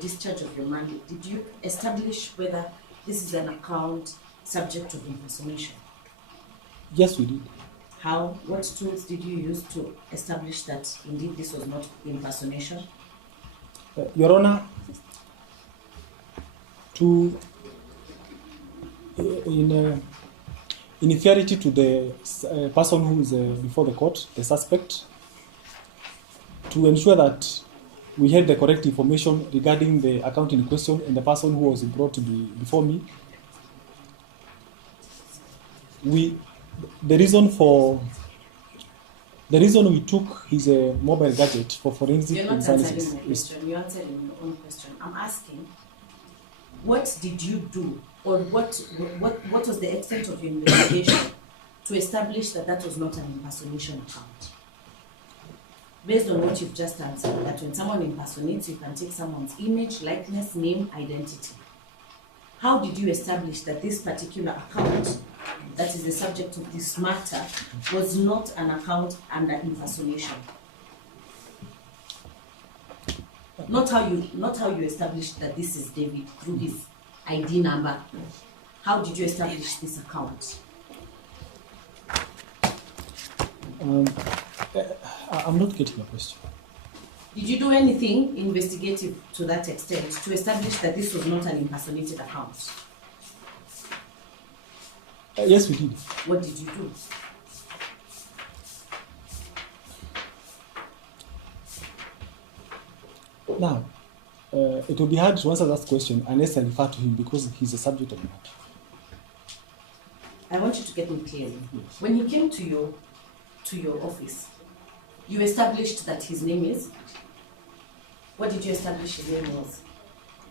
discharge of your mandate, did you establish whether this is an account subject of impersonation? Yes, we did. How? What tools did you use to establish that indeed this was not impersonation? Your Honor, in inferiority to the person who is before the court, the suspect, to ensure that we had the correct information regarding the account in question and the person who was brought to be before me. The reason we took his mobile gadget for forensic You're not analysis answering my is question. You're answering your own question. I'm asking, what did you do, or what was the extent of your investigation to establish that that was not an impersonation account? Based on what you've just answered, that when someone impersonates, you can take someone's image, likeness, name, identity. How did you establish that this particular account that is the subject of this matter was not an account under impersonation? Not how you established that this is David through his ID number. How did you establish this account? I'm not getting your question. Did you do anything investigative to that extent to establish that this was not an impersonated account? Yes, we did. What did you do? Now, it will be hard to answer that question unless I refer to him because he's the subject of the matter. I want you to get me clearly. When he came to your office, you established that his name is? What did you establish his name was?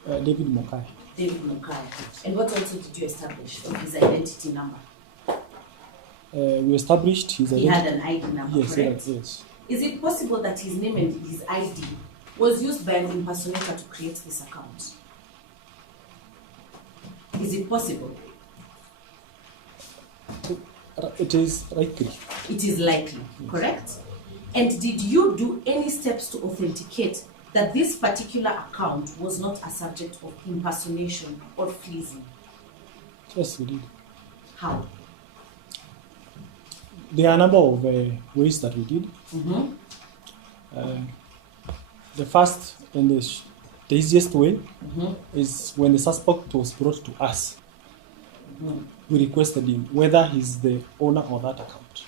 David Mokaya. David Mokaya. And what also did you establish of his identity number? We established his He had identity. an ID number, Yes, correct? yes. Is it possible that his name and his ID was used by an impersonator to create this account? Is it possible? It is likely. It is likely, correct? And did you do any steps to authenticate that this particular account was not a subject of impersonation or fleecing? Yes, we did. How? There are a number of ways that we did. The first and the easiest way is when the suspect was brought to us. We requested him whether he's the owner of that account,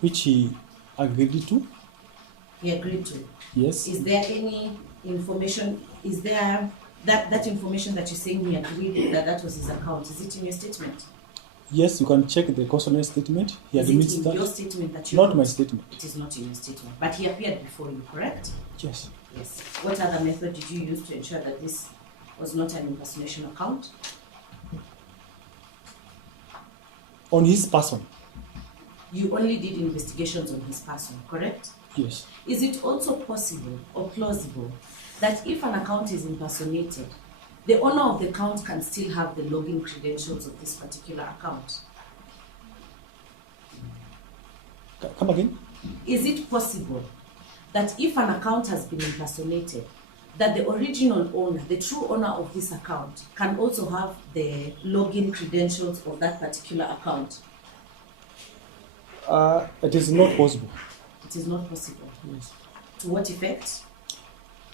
which he agreed to. He agreed to. Yes. Is there any information? Is there that information that you're saying he agreed that was his account? Is it in your statement? Yes, you can check the cautionary statement. He Is admits it in that. your statement that you Not wrote? my statement. It is not in your statement, but he appeared before you, correct? Yes. Yes. What other method did you use to ensure that this was not an impersonation account? On his person. You only did investigations on his person, correct? Yes. Is it also possible or plausible that if an account is impersonated, the owner of the account can still have the login credentials of this particular account? Come again? Is it possible that if an account has been impersonated, that the original owner, the true owner of this account, can also have the login credentials of that particular account? It is not possible. It is not possible. Yes. To what effect?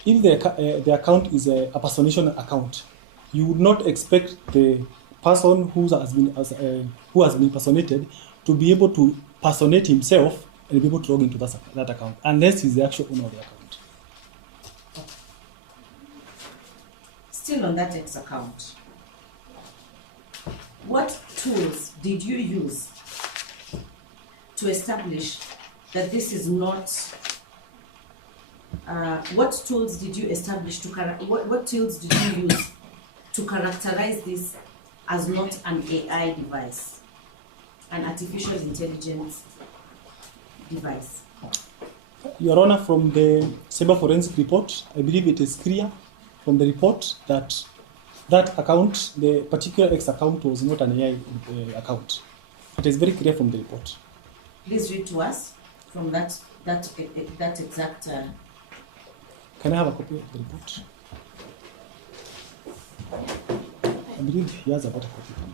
If the account is a personation account, you would not expect the person who has been personated to be able to personate himself and be able to log into that account, unless he's the actual owner of the account. Still on that X account, what tools did you use to establish that this is not? What tools did you establish to what tools did you use to characterize this as not an AI device, an artificial intelligence device? Your Honor, from the cyber forensic report, I believe it is clear from the report that that account, the particular X account, was not an AI account. It is very clear from the report. Please read to us from that exact. Can I have a copy of the report? I believe he has a better copy from me.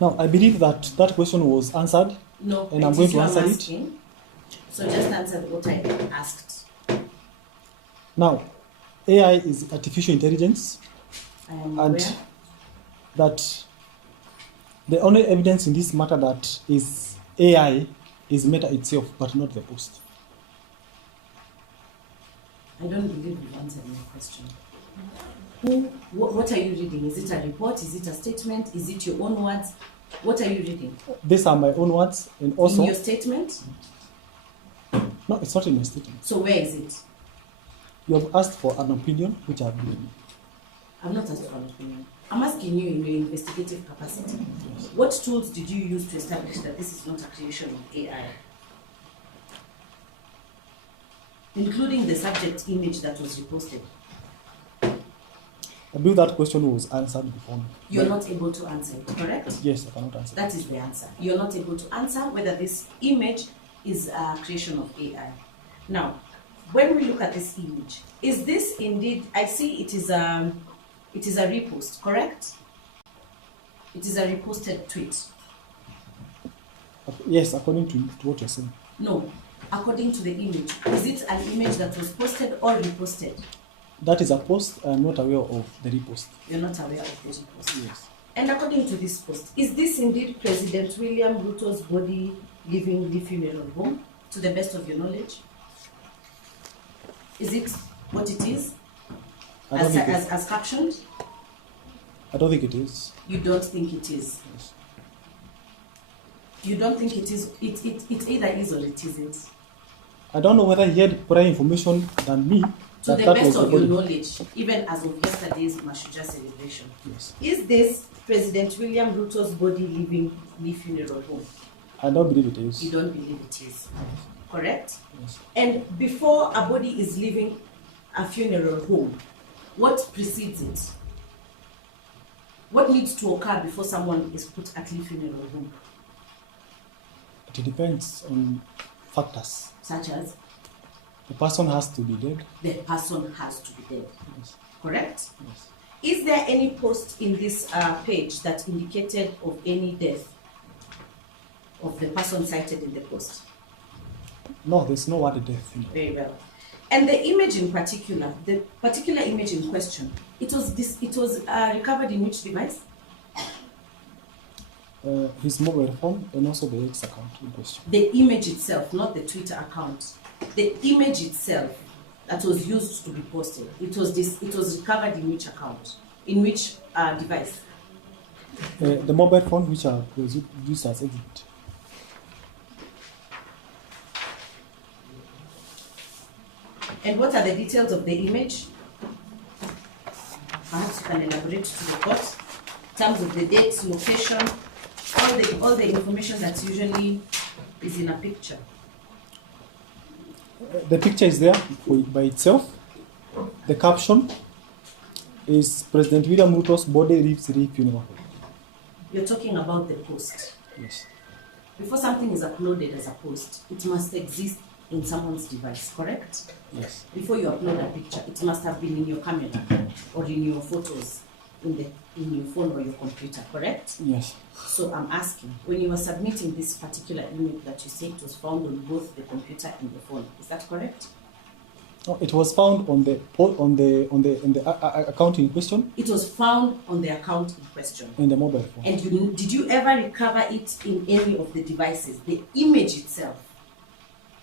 Now, I believe that that question was answered. No, And I'm going to answer it. asking. So just answer what I asked. Now, AI is artificial intelligence, I am and aware. that the only evidence in this matter that is AI is Meta itself, but not the post. I don't believe you've answered my question. What are you reading? Is it a report? Is it a statement? Is it your own words? What are you reading? These are my own words, and also In your statement? no, it's not in my statement. So where is it? You have asked for an opinion, which I have given. I'm not asking for an opinion. I'm asking you in your investigative capacity. What tools did you use to establish that this is not a creation of AI? Including the subject image that was reposted. I believe that question was answered before. You're not able to answer it, correct? Yes, I cannot answer. That is the answer. You're not able to answer whether this image is a creation of AI. Now, when we look at this image, is this indeed, I see it is a repost, correct? It is a reposted tweet. Yes, according to what you're saying. No, according to the image. Is it an image that was posted or reposted? That is a post. I'm not aware of the repost. You're not aware of the repost. Yes. And according to this post, is this indeed President William Ruto's body leaving the funeral home, to the best of your knowledge? Is it what it is, I don't think as captioned? I don't think it is. You don't think it is? Yes. You don't think it is? It either is or it isn't. I don't know whether he had prior information than me. To that the that best was of the your body. knowledge, even as of yesterday's Mashuja celebration, Yes. is this President William Ruto's body leaving the funeral home? I don't believe it is. You don't believe it is, correct? Yes. And before a body is leaving a funeral home, what precedes it? What needs to occur before someone is put at the funeral home? It depends on factors. Such as The person has to be dead. the person has to be dead, Yes. correct? Yes. Is there any post in this page that indicated of any death of the person cited in the post? No, there's no word death in it. Very well. And the image in particular, the particular image in question, it was recovered in which device? His mobile phone and also the X account in question. The image itself, not the Twitter account. The image itself that was used to be posted, it was recovered in which account? In which device? The mobile phone which was used as exhibit. And what are the details of the image? Perhaps you can elaborate to the court in terms of the date, location, all the information that usually is in a picture. The picture is there by itself. The caption is President William Ruto's body leaves the funeral home. You're talking about the post. Yes. Before something is uploaded as a post, it must exist in someone's device, correct? Yes. Before you upload a picture, it must have been in your camera or in your photos in your phone or your computer, correct? Yes. So I'm asking, when you were submitting this particular image that you said it was found on both the computer and the phone, is that correct? No, it was found on the account in question. It was found on the account in question. In the mobile phone. And did you ever recover it in any of the devices? The image itself?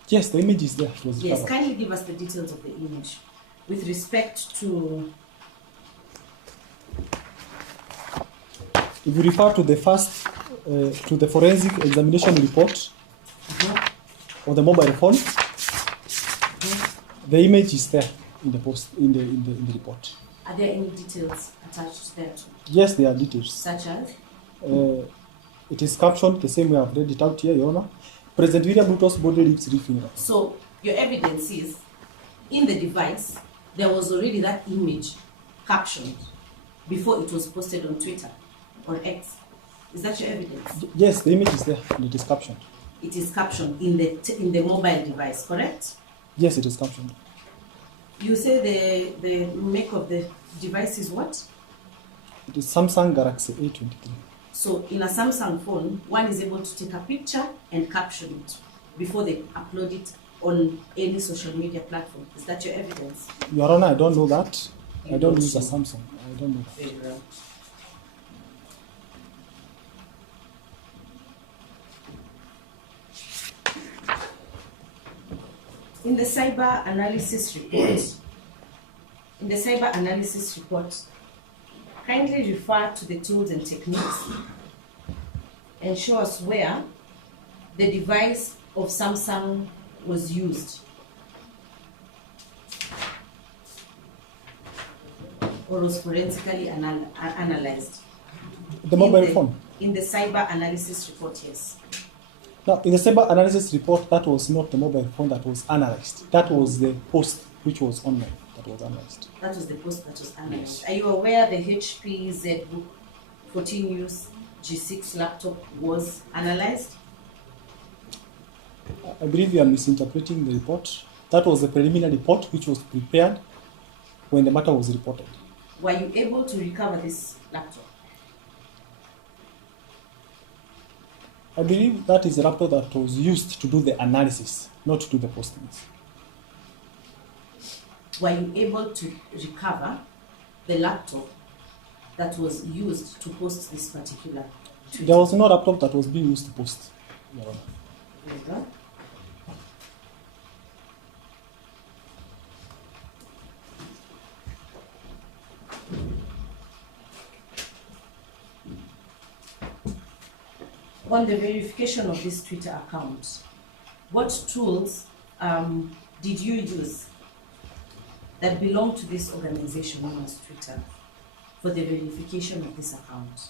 Yes, the image is there. It was Yes, recovered. kindly give us the details of the image with respect to If you refer to the first, to the forensic examination report of the mobile phone, the image is there in the post in the report. Are there any details attached there too? Yes, there are details. Such as? It is captioned the same way I've read it out here, Your Honor. President William Ruto's body lips refinger. So your evidence is, in the device, there was already that image captioned before it was posted on Twitter or X. Is that your evidence? Yes, the image is there and it is captioned. It is captioned in the mobile device, correct? Yes, it is captioned. You say the make of the device is what? It is Samsung Galaxy A23. So in a Samsung phone, one is able to take a picture and caption it before they upload it on any social media platform. Is that your evidence? Your Honor, I don't know that. You I don't don't use a know. Samsung. I don't know that. Very well. In the cyber analysis report, kindly refer to the tools and techniques and show us where the device of Samsung was used or was forensically analyzed. The mobile phone. In the cyber analysis report, yes. Now, in the cyber analysis report, that was not the mobile phone that was analyzed. That was the post which was online that was analyzed. That was the post that was analyzed. Are you aware the HP ZBook 14 use G6 laptop was analyzed? I believe you are misinterpreting the report. That was the preliminary report which was prepared when the matter was reported. Were you able to recover this laptop? I believe that is the laptop that was used to do the analysis, not to do the postings. Were you able to recover the laptop that was used to post this particular tweet? There was no laptop that was being used to post, Your Honor. There you go. On the verification of this Twitter account, what tools did you use that belong to this organization known as Twitter for the verification of this account?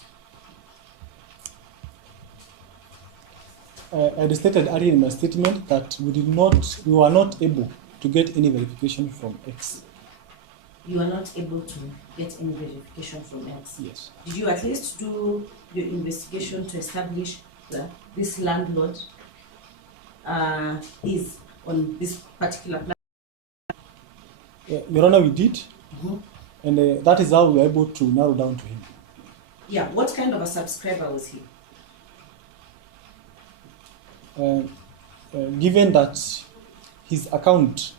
I stated earlier in my statement that we were not able to get any verification from X. You are not able to get any verification from X. Yes. Did you at least do your investigation to establish that this landlord is on this particular platform? Your Honor, we did, and that is how we were able to narrow down to him. Yeah, what kind of a subscriber was he? Given that his account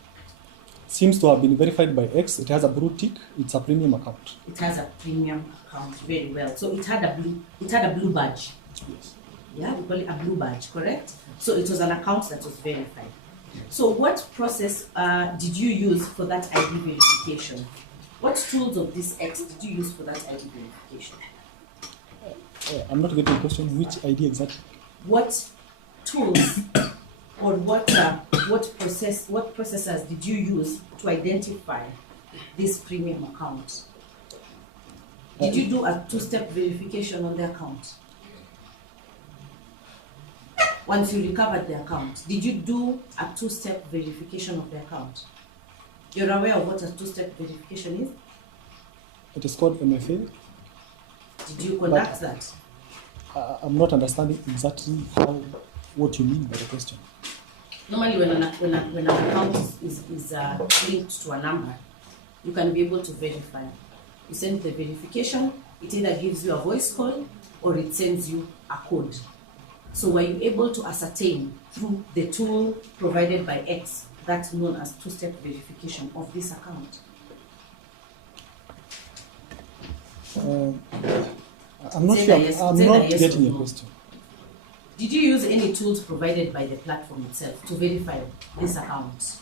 seems to have been verified by X, it has a blue tick, it's a premium account. It has a premium account, very well. So it had a blue badge. Yes. Yeah, we call it a blue badge, correct? So it was an account that was verified. So what process did you use for that ID verification? What tools of this X did you use for that ID verification? I'm not getting the question. Which ID exactly? What tools or what processors did you use to identify this premium account? Did you do a two-step verification on the account? Once you recovered the account, did you do a two-step verification of the account? You're aware of what a two-step verification is? It is called MFA. Did you conduct that? I'm not understanding exactly what you mean by the question. Normally, when an account is linked to a number, you can be able to verify. You send the verification, it either gives you a voice call or it sends you a code. So were you able to ascertain through the tool provided by X, that's known as two-step verification of this account? I'm not Say sure. that yes- I'm say not that yes getting or your no. question. Did you use any tools provided by the platform itself to verify this account?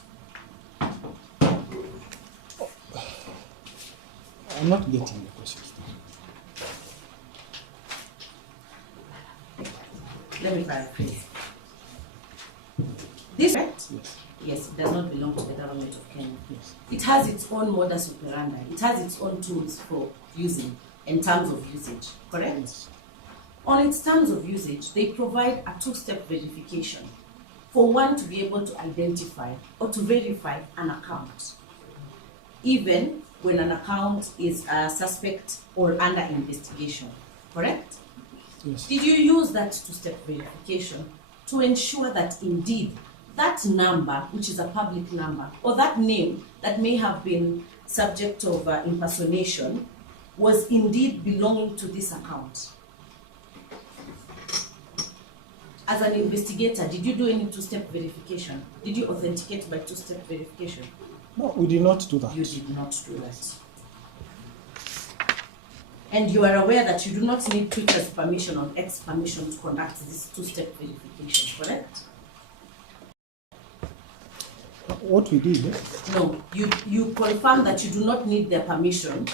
I'm not getting the question. let me paraphrase. This right? Yes. Yes, it does not belong to the government of Kenya. Yes. It has its own modus operandi. It has its own tools for using and terms of usage, correct? Yes. On its terms of usage, they provide a two-step verification for one to be able to identify or to verify an account, even when an account is a suspect or under investigation, correct? Yes. Did you use that two-step verification to ensure that indeed that number, which is a public number, or that name that may have been subject of impersonation, was indeed belonging to this account? As an investigator, did you do any two-step verification? Did you authenticate by two-step verification? No, we did not do that. You did not do that. And you are aware that you do not need Twitter's permission or X permission to conduct this two-step verification, correct? What we did, No, you confirm that you do not need their permission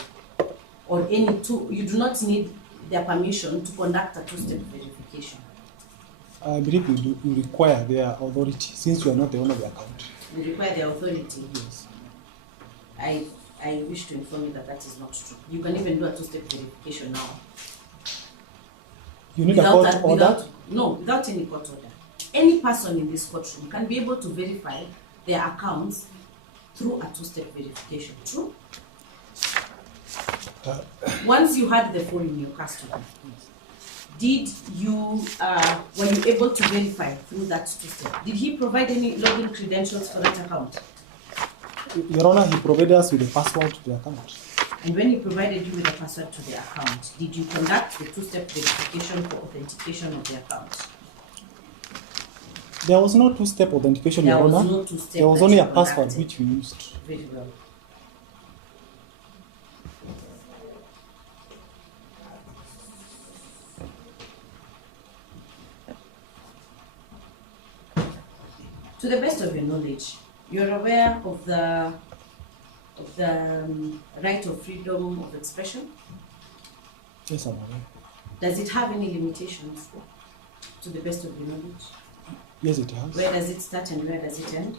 or you do not need their permission to conduct a two-step verification. I believe we require their authority since you are not the owner of the account. You require their authority. Yes. I wish to inform you that that is not true. You can even do a two-step verification now. You need a court order? Without any court order. Any person in this courtroom can be able to verify their accounts through a two-step verification. True? Once you had the phone in your custody, were you able to verify through that two-step? Did he provide any login credentials for that account? Your Honor, he provided us with a password to the account. And when he provided you with a password to the account, did you conduct the two-step verification for authentication of the account? There was no two-step authentication, Your Honor. No two-step. There was only a password which we used. Very well. To the best of your knowledge, you're aware of the right of freedom of expression? Yes, I'm aware. Does it have any limitations? To the best of your knowledge? Yes, it has. Where does it start and where does it end?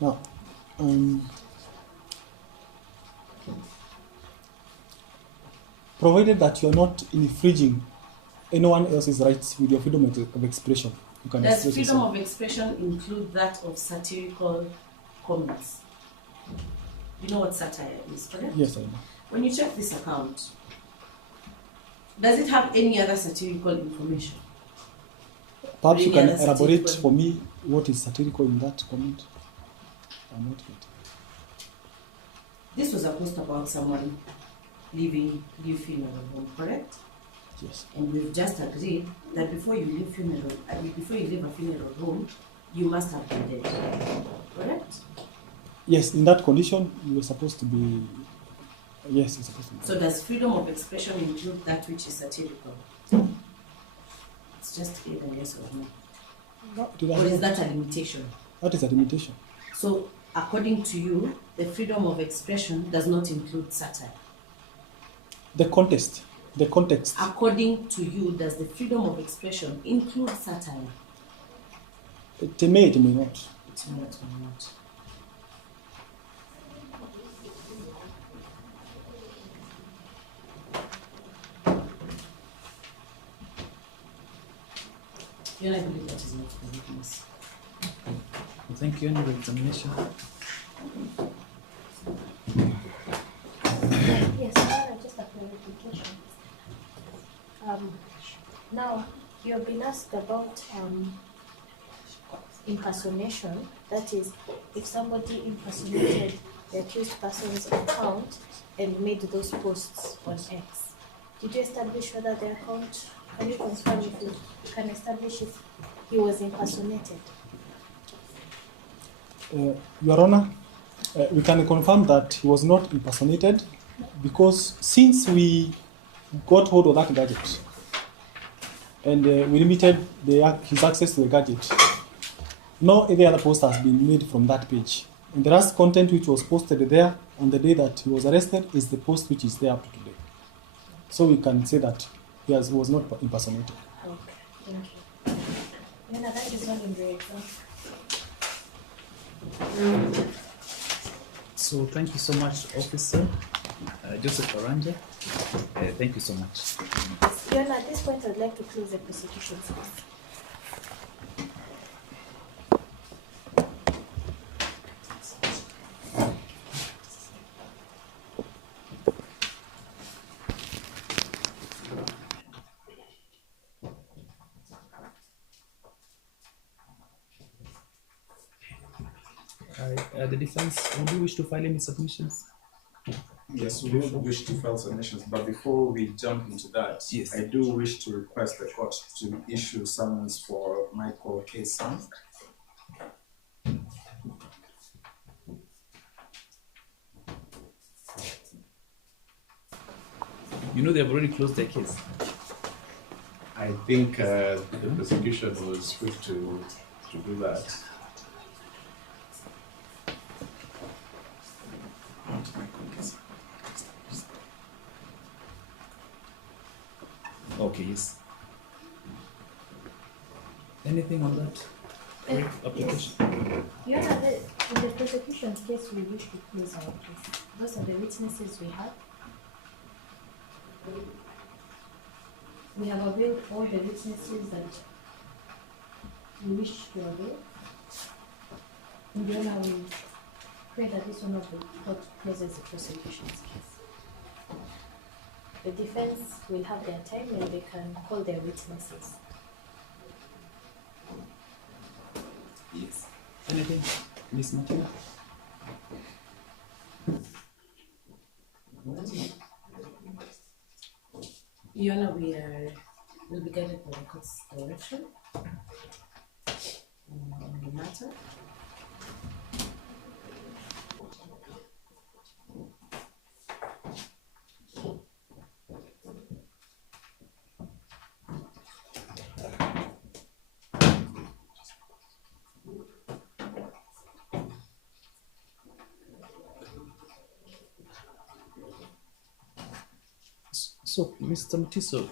Now, provided that you are not infringing anyone else's rights with your freedom of expression, you can Does express freedom yourself. of expression include that of satirical comments? You know what satire is, correct? Yes, I know. When you check this account, does it have any other satirical information? Perhaps you Any can other elaborate satirical- for me what is satirical in that comment. I'm not getting. This was a post about someone leave funeral home, correct? Yes. And we've just agreed that before you leave a funeral home, you must have been dead, correct? Yes, in that condition, you were supposed to be. Yes, you're supposed to be. So does freedom of expression include that which is satirical? It's just either yes or no. No, it Or is doesn't. that a limitation? That is a limitation. So according to you, the freedom of expression does not include satire. The context. According to you, does the freedom of expression include satire? It may not. It may or not. You know, I believe that is not the witness. Thank you. Any examination? Yes, just a clarification. Now, you have been asked about impersonation. That is, if somebody impersonated the accused person's account and made those posts on X. Did you establish whether the account, can you confirm if you can establish if he was impersonated? Your Honor, we can confirm that he was not impersonated because since we got hold of that gadget and we limited his access to the gadget, no any other post has been made from that page. And the last content which was posted there on the day that he was arrested is the post which is there up to today. So we can say that he was not impersonated. Okay, thank you. Yana, that is all in the exam. So thank you so much, Officer Joseph Aranja. Thank you so much. Yana, at this point, I'd like to close the prosecution case. The defense, would you wish to file any submissions? Yes, we do wish to file submissions, but before we jump into that, Yes. I do wish to request the court to issue summons for Michael K. Son. You know they've already closed their case. I think the prosecution was quick to do that. Okay, yes. Anything on that application? Yana, in the prosecution case, we wish to close our case. Those are the witnesses we have. We have availed all the witnesses that we wish to avail. And Yana, we pray that this one of the court closes the prosecution's case. The defense will have their time and they can call their witnesses. Yes. Anything, Miss Martina? Your Honor, will be guided by the court's direction on the matter. So, Mr. Mutiso,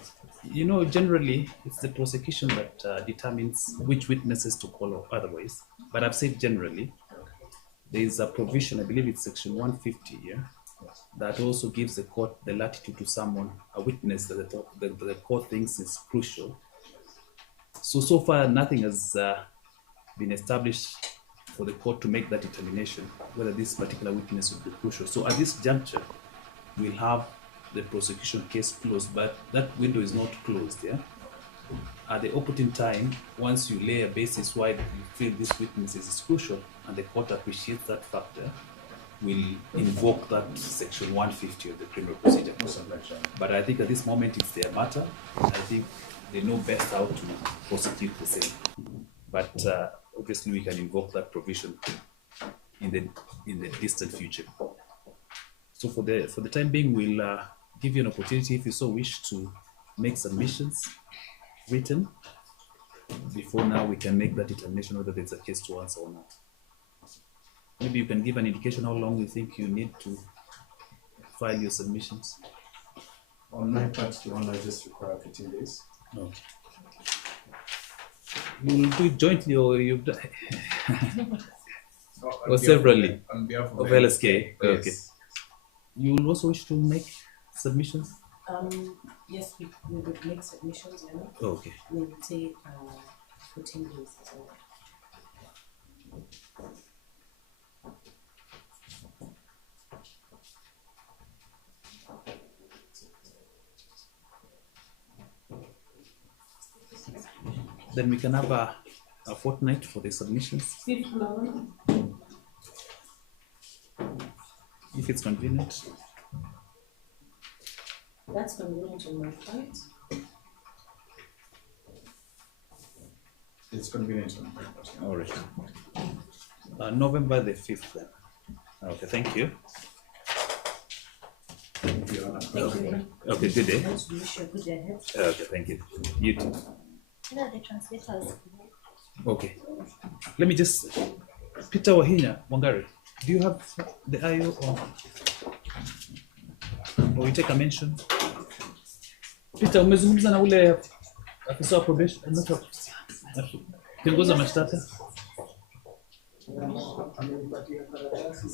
you know, generally it's the prosecution that determines which witnesses to call or otherwise. But I've said generally, there is a provision, I believe it's section 150 here, that also gives the court the latitude to summon a witness that the court thinks is crucial. So far, nothing has been established for the court to make that determination, whether this particular witness would be crucial. So at this juncture, we'll have the prosecution case closed, but that window is not closed, yeah? At the opportune time, once you lay a basis why you feel this witness is crucial, and the court appreciates that factor, will invoke that section 150 of the criminal procedure code. But I think at this moment it's their matter. I think they know best how to prosecute the same. But obviously we can invoke that provision in the distant future. So for the time being, we'll give you an opportunity, if you so wish, to make submissions written. Before now, we can make that determination whether there's a case to answer or not. Maybe you can give an indication how long you think you need to file your submissions. On my part, Your Honor, I just require 15 days. Okay. You'll do it jointly, or you've done or severally? On behalf of LSK. Yes. Okay. You will also wish to make submissions? Yes, we would make submissions, you know. Okay. We would take 14 days as well. Then we can have a fortnight for the submissions, if it's convenient. That's convenient on my part. It's convenient on my part. All right. November the 5th then. Okay, thank you. Thank you. Okay, good day. I wish you a good day ahead. Okay, thank you. You too. No, the translators. Okay. Let me just, Peter Wahinya, Wangari, do you have the IO or you take a mention? Peter, umezungumza na ule afisa wa probation, kiongozi wa mashtaka? Amenipatia karatasi